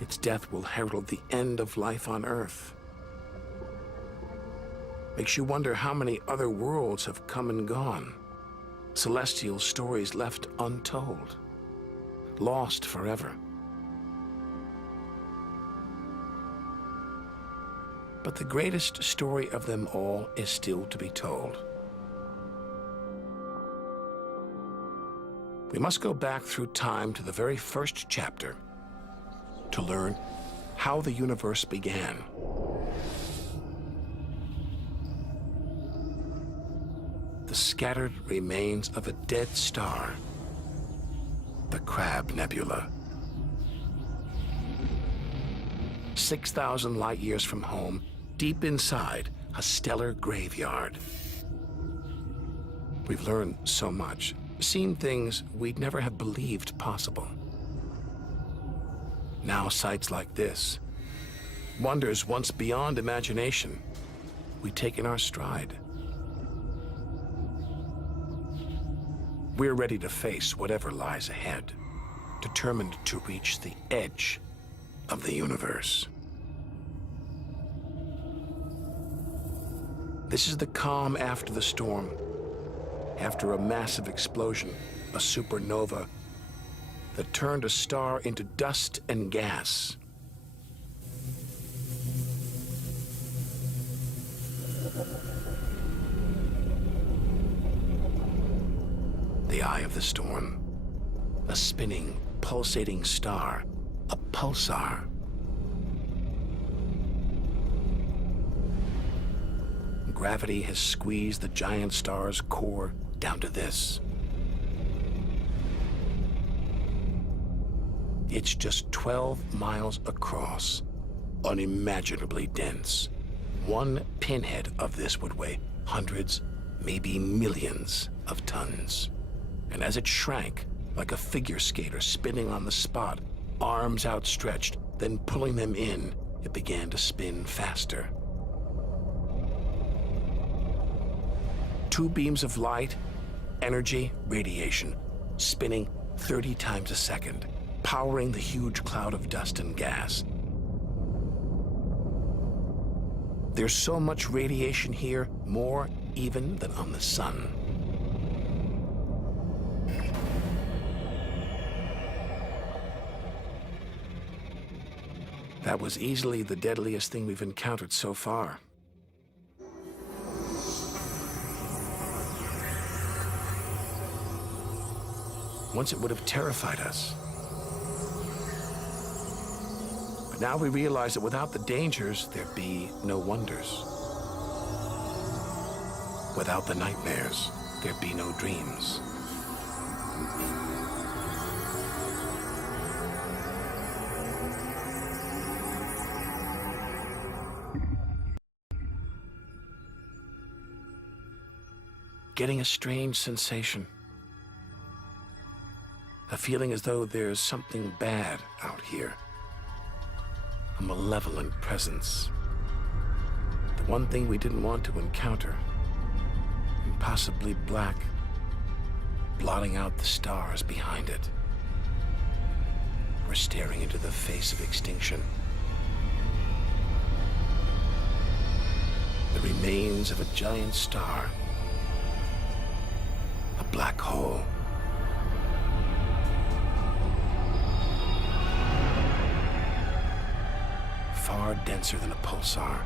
Its death will herald the end of life on Earth. Makes you wonder how many other worlds have come and gone. Celestial stories left untold. Lost forever. But the greatest story of them all is still to be told. We must go back through time to the very first chapter to learn how the universe began. The scattered remains of a dead star, the Crab Nebula. 6,000 light years from home, deep inside a stellar graveyard. We've learned so much, seen things we'd never have believed possible. Now sights like this, wonders once beyond imagination, we take in our stride. We're ready to face whatever lies ahead, determined to reach the edge of the universe. This is the calm after the storm. After a massive explosion, a supernova that turned a star into dust and gas. The eye of the storm. A spinning, pulsating star. A pulsar. Gravity has squeezed the giant star's core down to this. It's just 12 miles across, unimaginably dense. One pinhead of this would weigh hundreds, maybe millions of tons. And as it shrank, like a figure skater spinning on the spot, arms outstretched, then pulling them in, it began to spin faster. 2 beams of light, energy, radiation, spinning 30 times a second, powering the huge cloud of dust and gas. There's so much radiation here, more even than on the sun. That was easily the deadliest thing we've encountered so far. Once it would have terrified us. But now we realize that without the dangers, there'd be no wonders. Without the nightmares, there'd be no dreams. Getting a strange sensation. A feeling as though there's something bad out here. A malevolent presence. The one thing we didn't want to encounter. Impossibly black, blotting out the stars behind it. We're staring into the face of extinction. The remains of a giant star. A black hole. Far denser than a pulsar.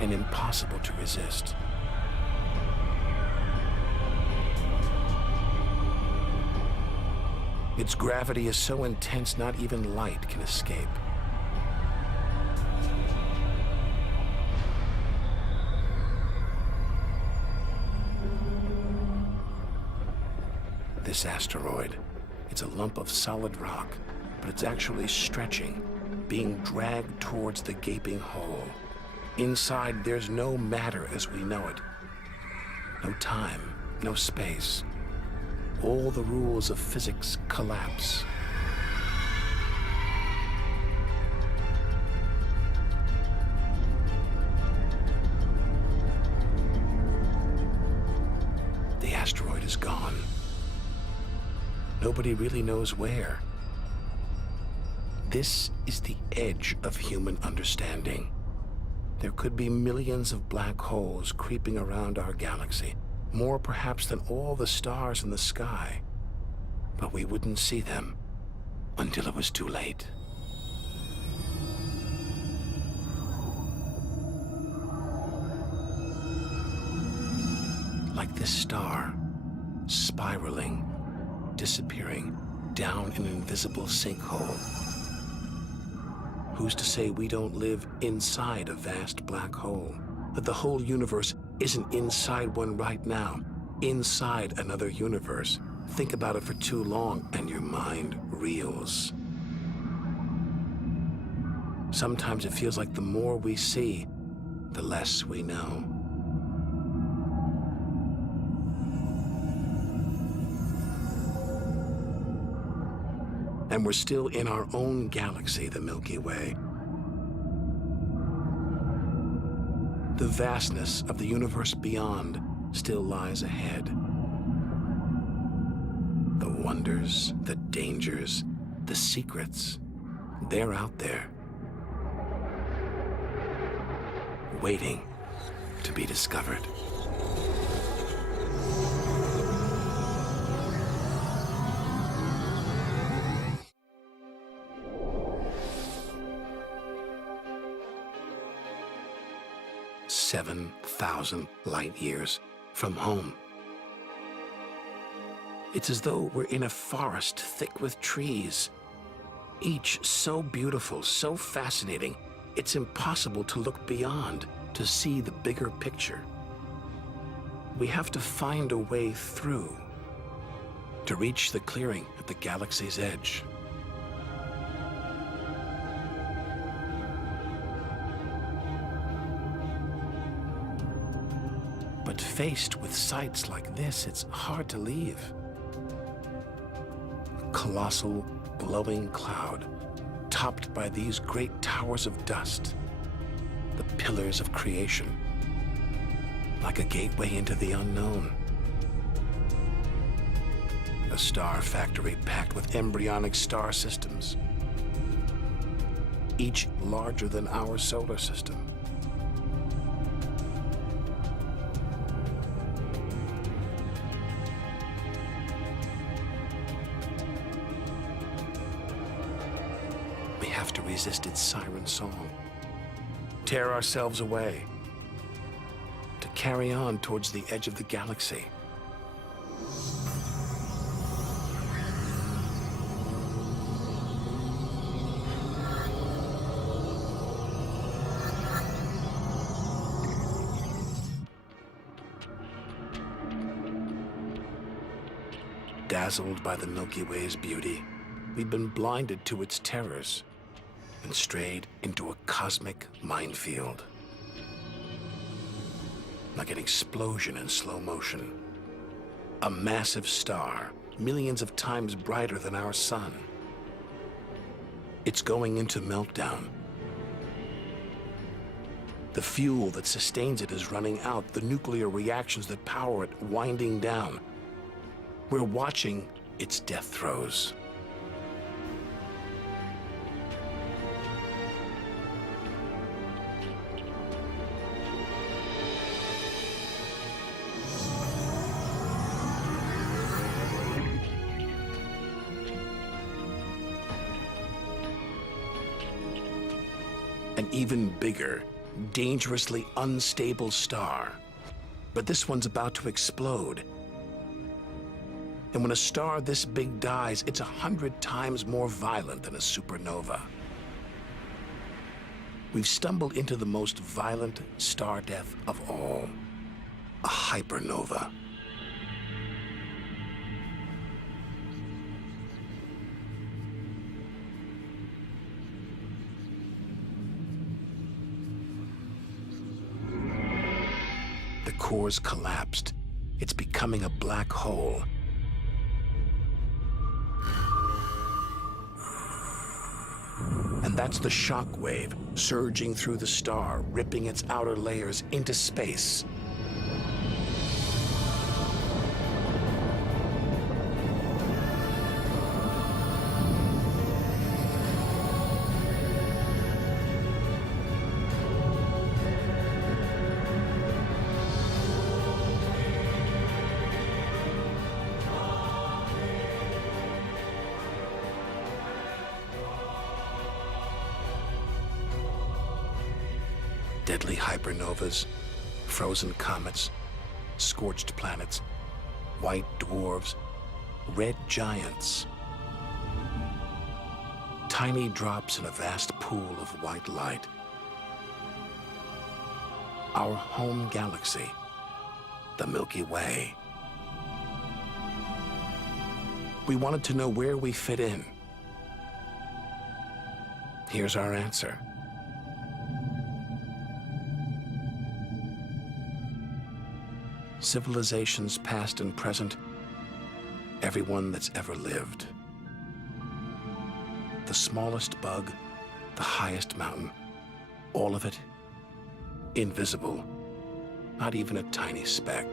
And impossible to resist. Its gravity is so intense not even light can escape. This asteroid, it's a lump of solid rock, but it's actually stretching, being dragged towards the gaping hole. Inside, there's no matter as we know it. No time, no space. All the rules of physics collapse. The asteroid is gone. Nobody really knows where. This is the edge of human understanding. There could be millions of black holes creeping around our galaxy, more perhaps than all the stars in the sky. But we wouldn't see them until it was too late. Like this star, spiraling, disappearing down an invisible sinkhole. Who's to say we don't live inside a vast black hole? That the whole universe isn't inside one right now, inside another universe. Think about it for too long and your mind reels. Sometimes it feels like the more we see, the less we know. And we're still in our own galaxy, the Milky Way. The vastness of the universe beyond still lies ahead. The wonders, the dangers, the secrets, they're out there, waiting to be discovered. "7,000 light years from home." It's as though we're in a forest thick with trees, each so beautiful, so fascinating, it's impossible to look beyond, to see the bigger picture. We have to find a way through to reach the clearing at the galaxy's edge. But faced with sights like this, it's hard to leave. A colossal, glowing cloud, topped by these great towers of dust, the pillars of creation, like a gateway into the unknown. A star factory packed with embryonic star systems, each larger than our solar system. We have to resist its siren song, tear ourselves away, to carry on towards the edge of the galaxy. Dazzled by the Milky Way's beauty, we've been blinded to its terrors and strayed into a cosmic minefield. Like an explosion in slow motion. A massive star, millions of times brighter than our sun. It's going into meltdown. The fuel that sustains it is running out, the nuclear reactions that power it winding down. We're watching its death throes. An even bigger, dangerously unstable star. But this one's about to explode. And when a star this big dies, it's 100 times more violent than a supernova. We've stumbled into the most violent star death of all, a hypernova. The core's collapsed. It's becoming a black hole. And that's the shock wave surging through the star, ripping its outer layers into space. Deadly hypernovas, frozen comets, scorched planets, white dwarfs, red giants. Tiny drops in a vast pool of white light. Our home galaxy, the Milky Way. We wanted to know where we fit in. Here's our answer. civilizations past and present, everyone that's ever lived. The smallest bug, the highest mountain, all of it invisible, not even a tiny speck.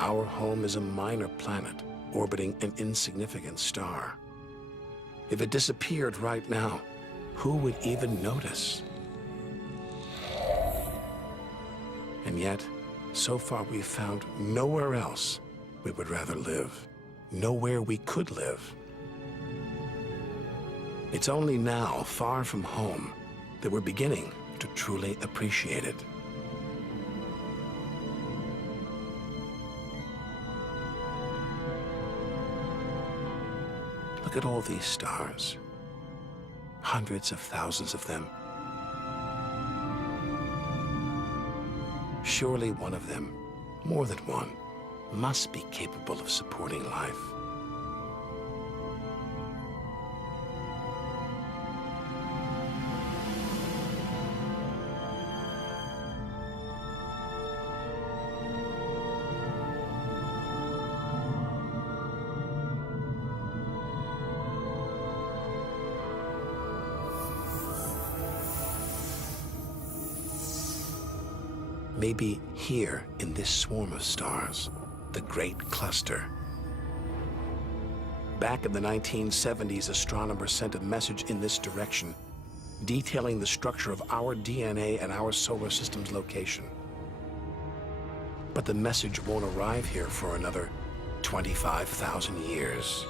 Our home is a minor planet orbiting an insignificant star. If it disappeared right now, who would even notice? And yet, so far we've found nowhere else we would rather live, nowhere we could live. It's only now, far from home, that we're beginning to truly appreciate it. Look at all these stars. Hundreds of thousands of them. Surely one of them, more than one, must be capable of supporting life. Maybe here in this swarm of stars, the Great Cluster. Back in the 1970s, astronomers sent a message in this direction, detailing the structure of our DNA and our solar system's location. But the message won't arrive here for another 25,000 years.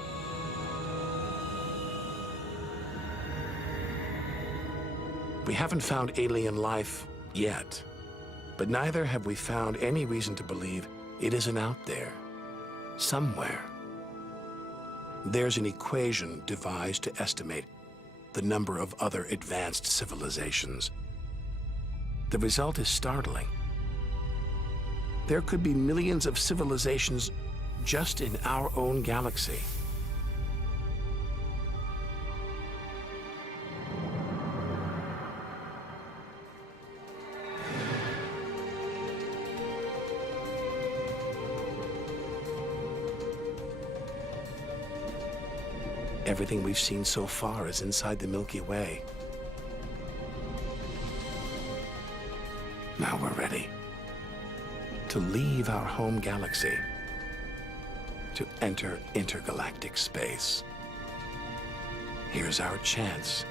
We haven't found alien life yet. But neither have we found any reason to believe it isn't out there, somewhere. There's an equation devised to estimate the number of other advanced civilizations. The result is startling. There could be millions of civilizations just in our own galaxy. Everything we've seen so far is inside the Milky Way. Now we're ready to leave our home galaxy, to enter intergalactic space. Here's our chance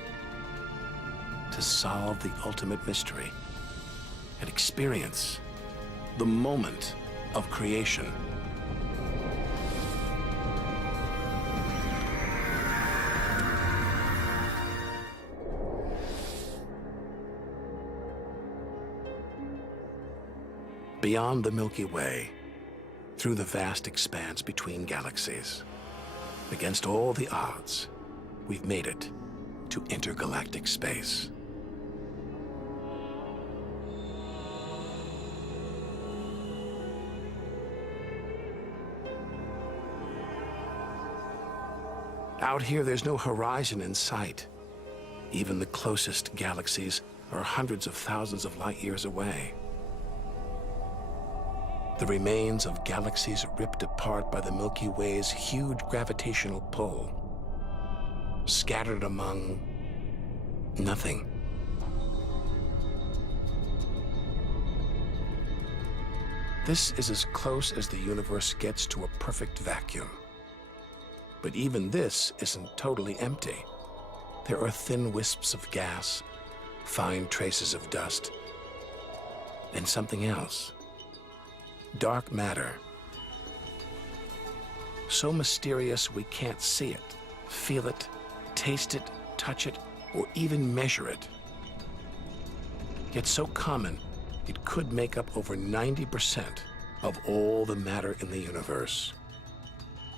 to solve the ultimate mystery and experience the moment of creation. Beyond the Milky Way, through the vast expanse between galaxies, against all the odds, we've made it to intergalactic space. Out here, there's no horizon in sight. Even the closest galaxies are hundreds of thousands of light years away. The remains of galaxies ripped apart by the Milky Way's huge gravitational pull, scattered among nothing. This is as close as the universe gets to a perfect vacuum. But even this isn't totally empty. There are thin wisps of gas, fine traces of dust, and something else. Dark matter. So mysterious we can't see it, feel it, taste it, touch it, or even measure it. Yet so common, it could make up over 90% of all the matter in the universe.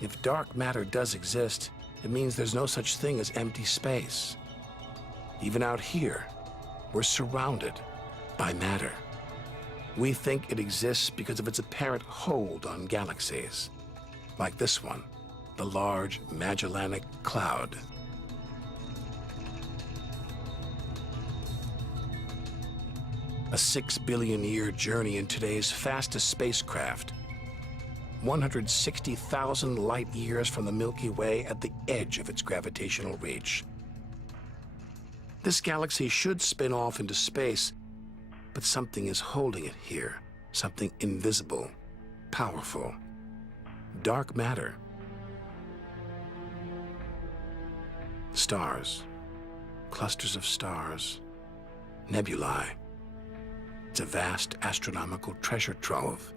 If dark matter does exist, it means there's no such thing as empty space. Even out here, we're surrounded by matter. We think it exists because of its apparent hold on galaxies, like this one, the Large Magellanic Cloud. A 6 billion year journey in today's fastest spacecraft. 160,000 light years from the Milky Way at the edge of its gravitational reach. This galaxy should spin off into space, but something is holding it here. Something invisible, powerful. Dark matter. Stars. Clusters of stars. Nebulae. It's a vast astronomical treasure trove.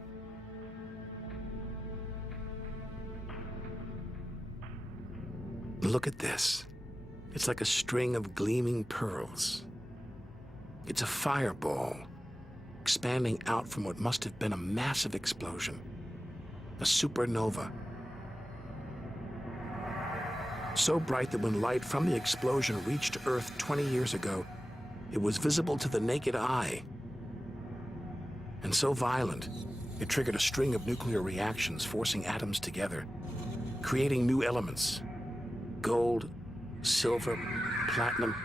Look at this. It's like a string of gleaming pearls. It's a fireball, expanding out from what must have been a massive explosion, a supernova. So bright that when light from the explosion reached Earth 20 years ago, it was visible to the naked eye. And so violent, it triggered a string of nuclear reactions, forcing atoms together, creating new elements. Gold, silver, platinum,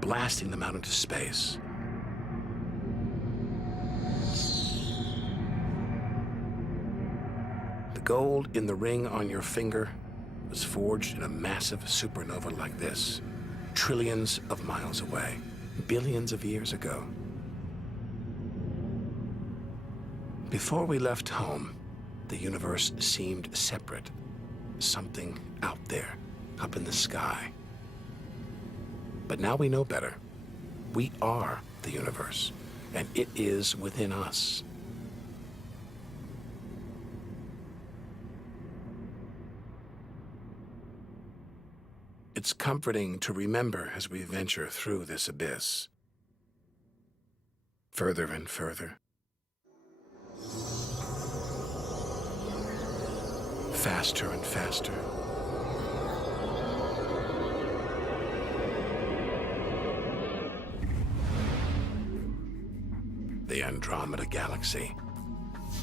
blasting them out into space. The gold in the ring on your finger was forged in a massive supernova like this, trillions of miles away, billions of years ago. Before we left home, the universe seemed separate. Something out there, up in the sky. But now we know better. We are the universe, and it is within us. It's comforting to remember as we venture through this abyss. Further and further. Faster and faster. The Andromeda Galaxy,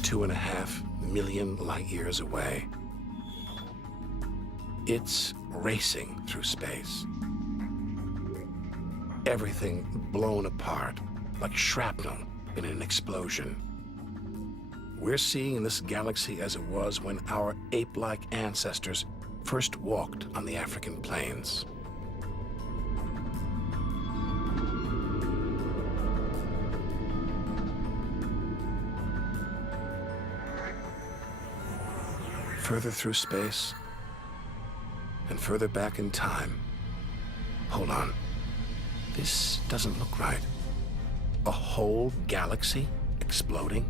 2.5 million light years away. It's racing through space. Everything blown apart, like shrapnel in an explosion. We're seeing this galaxy as it was when our ape-like ancestors first walked on the African plains. Further through space, and further back in time. Hold on. This doesn't look right. A whole galaxy exploding?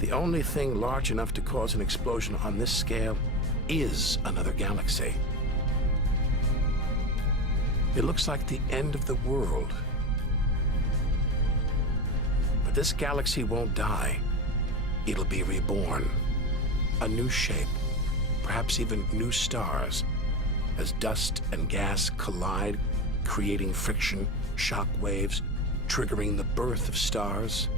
The only thing large enough to cause an explosion on this scale is another galaxy. It looks like the end of the world. But this galaxy won't die. It'll be reborn. A new shape, perhaps even new stars, as dust and gas collide, creating friction, shock waves, triggering the birth of stars.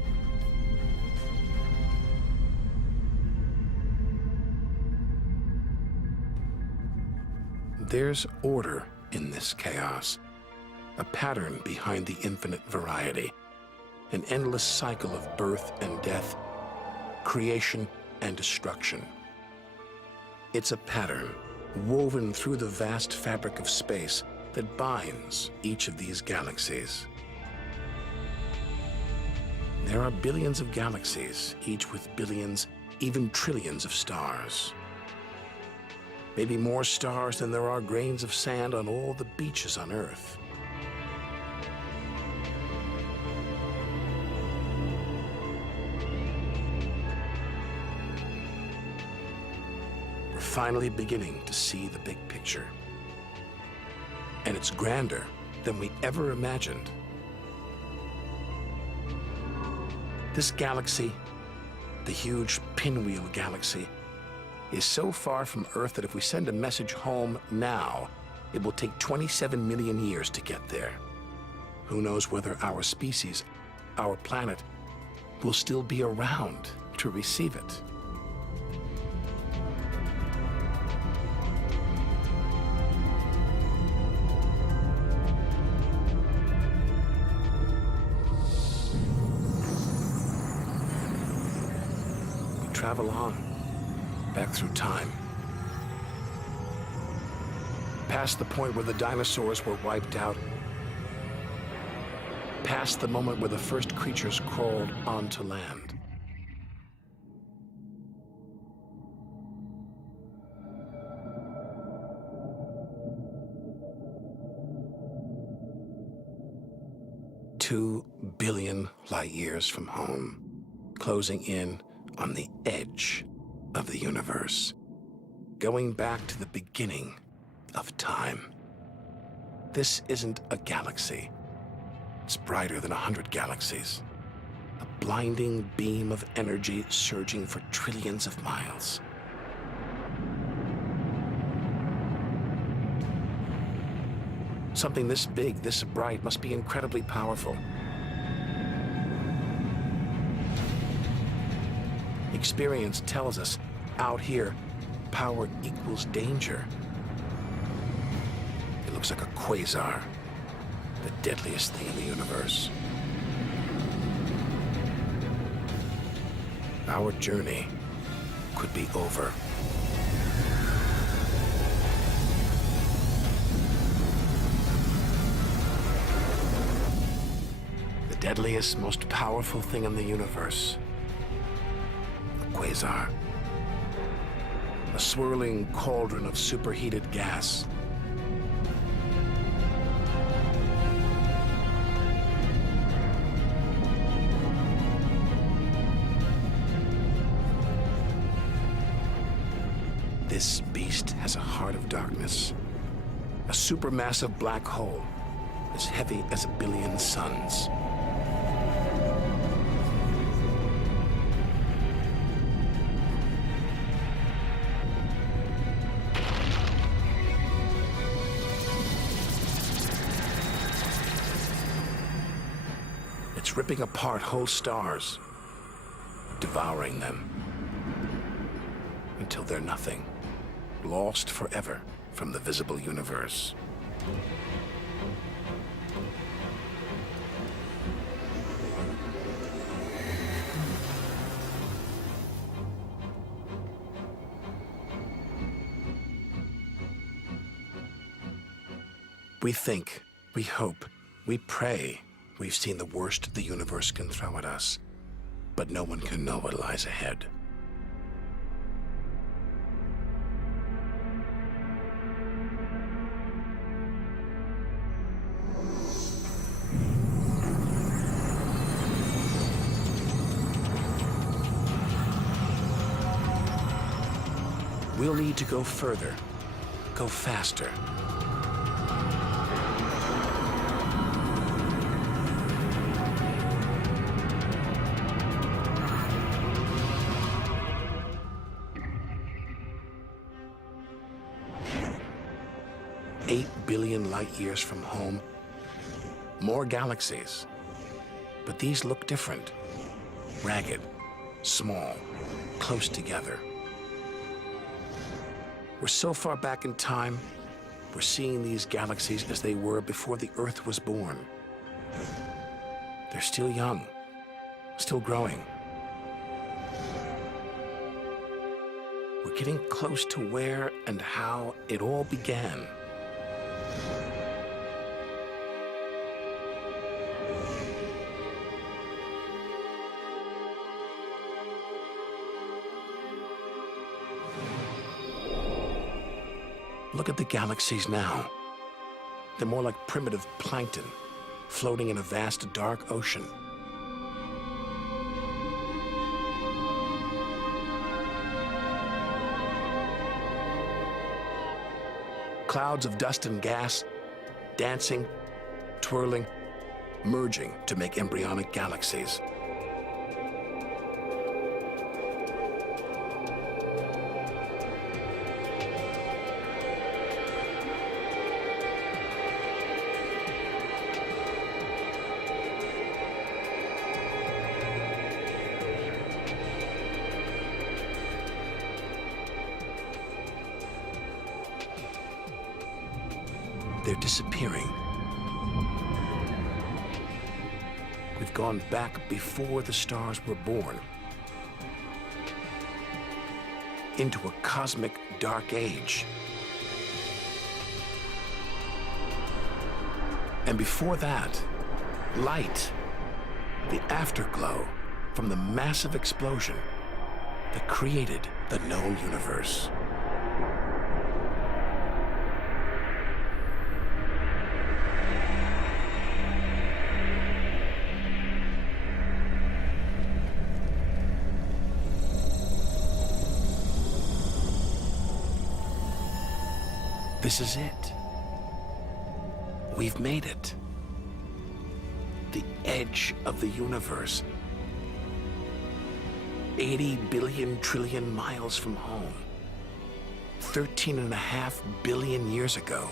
There's order in this chaos, a pattern behind the infinite variety, an endless cycle of birth and death, creation and destruction. It's a pattern woven through the vast fabric of space that binds each of these galaxies. There are billions of galaxies, each with billions, even trillions of stars. Maybe more stars than there are grains of sand on all the beaches on Earth. We're finally beginning to see the big picture. And it's grander than we ever imagined. This galaxy, the huge Pinwheel Galaxy, is so far from Earth that if we send a message home now, it will take 27 million years to get there. Who knows whether our species, our planet, will still be around to receive it. travel on, back through time. Past the point where the dinosaurs were wiped out. Past the moment where the first creatures crawled onto land. $2 billion light years from home, closing in on the edge of the universe, going back to the beginning of time. This isn't a galaxy. It's brighter than 100 galaxies. A blinding beam of energy surging for trillions of miles. Something this big, this bright, must be incredibly powerful. Experience tells us, out here, power equals danger. It looks like a quasar, the deadliest thing in the universe. Our journey could be over. The deadliest, most powerful thing in the universe. A quasar. A swirling cauldron of superheated gas. This beast has a heart of darkness. A supermassive black hole as heavy as 1 billion suns. It's ripping apart whole stars, devouring them, until they're nothing, lost forever from the visible universe. We think, we hope, we pray we've seen the worst the universe can throw at us, but no one can know what lies ahead. We'll need to go further, go faster. $8 billion light years from home, more galaxies. But these look different, ragged, small, close together. We're so far back in time, we're seeing these galaxies as they were before the Earth was born. They're still young, still growing. We're getting close to where and how it all began. Look at the galaxies now. They're more like primitive plankton, floating in a vast dark ocean. Clouds of dust and gas, dancing, twirling, merging to make embryonic galaxies. They're disappearing. We've gone back before the stars were born. into a cosmic dark age. And before that, light, the afterglow from the massive explosion that created the known universe. This is it. We've made it. The edge of the universe. 80 billion trillion miles from home. 13.5 billion years ago.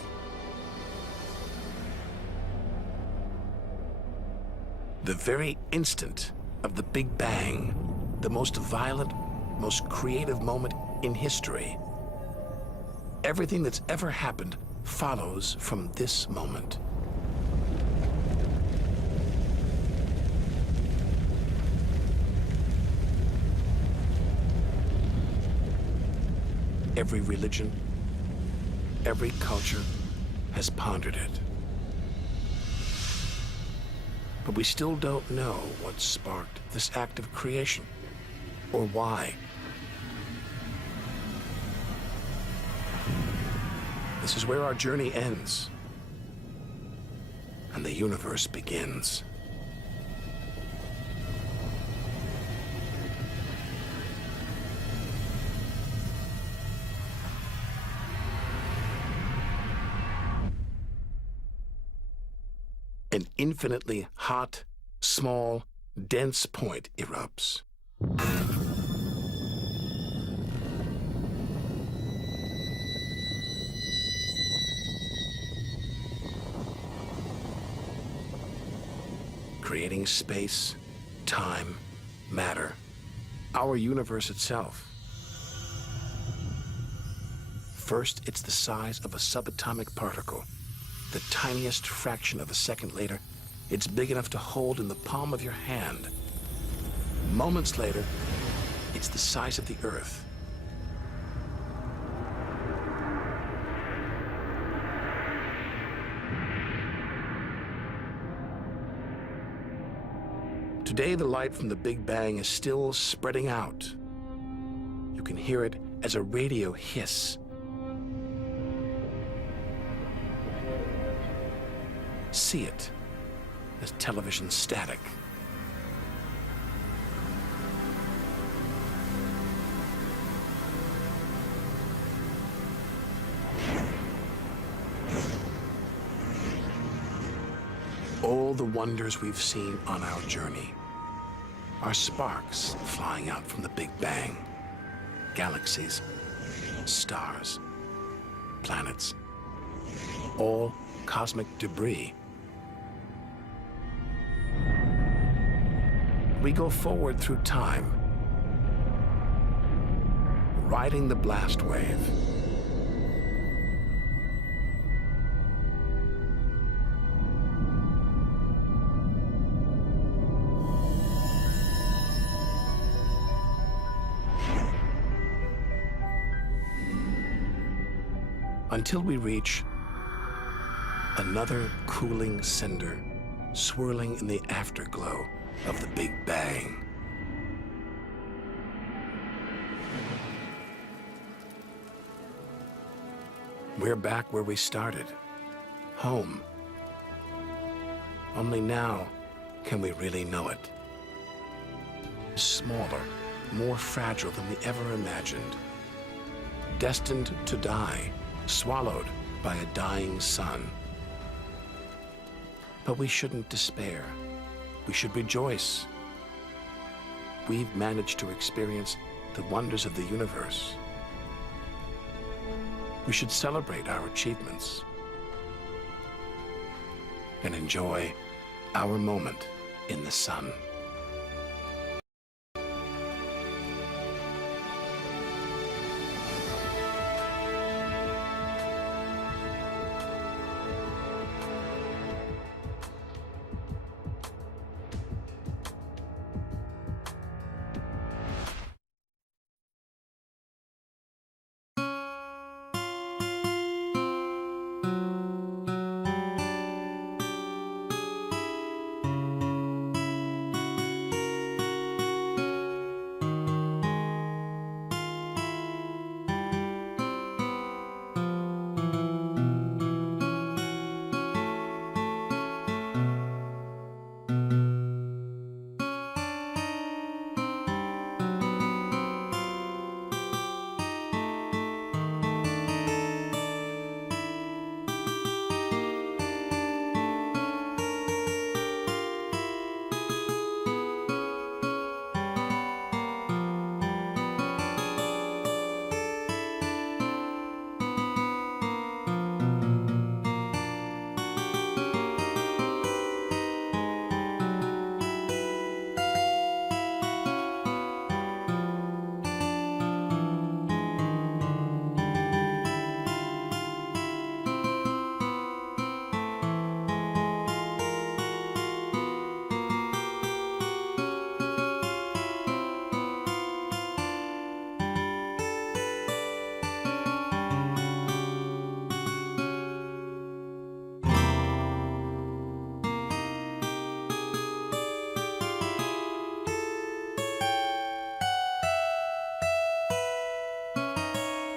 The very instant of the Big Bang, the most violent, most creative moment in history. Everything that's ever happened follows from this moment. Every religion, every culture has pondered it. But we still don't know what sparked this act of creation, or why. This is where our journey ends, and the universe begins. An infinitely hot, small, dense point erupts. Creating space, time, matter, our universe itself. First, it's the size of a subatomic particle. The tiniest fraction of a second later, it's big enough to hold in the palm of your hand. Moments later, it's the size of the Earth. Today, the light from the Big Bang is still spreading out. You can hear it as a radio hiss. See it as television static. All the wonders we've seen on our journey are sparks flying out from the Big Bang. Galaxies, stars, planets, all cosmic debris. We go forward through time, riding the blast wave. Until we reach another cooling cinder swirling in the afterglow of the Big Bang. We're back where we started, home. Only now can we really know it. Smaller, more fragile than we ever imagined. Destined to die, swallowed by a dying sun. But we shouldn't despair. We should rejoice. We've managed to experience the wonders of the universe. We should celebrate our achievements and enjoy our moment in the sun.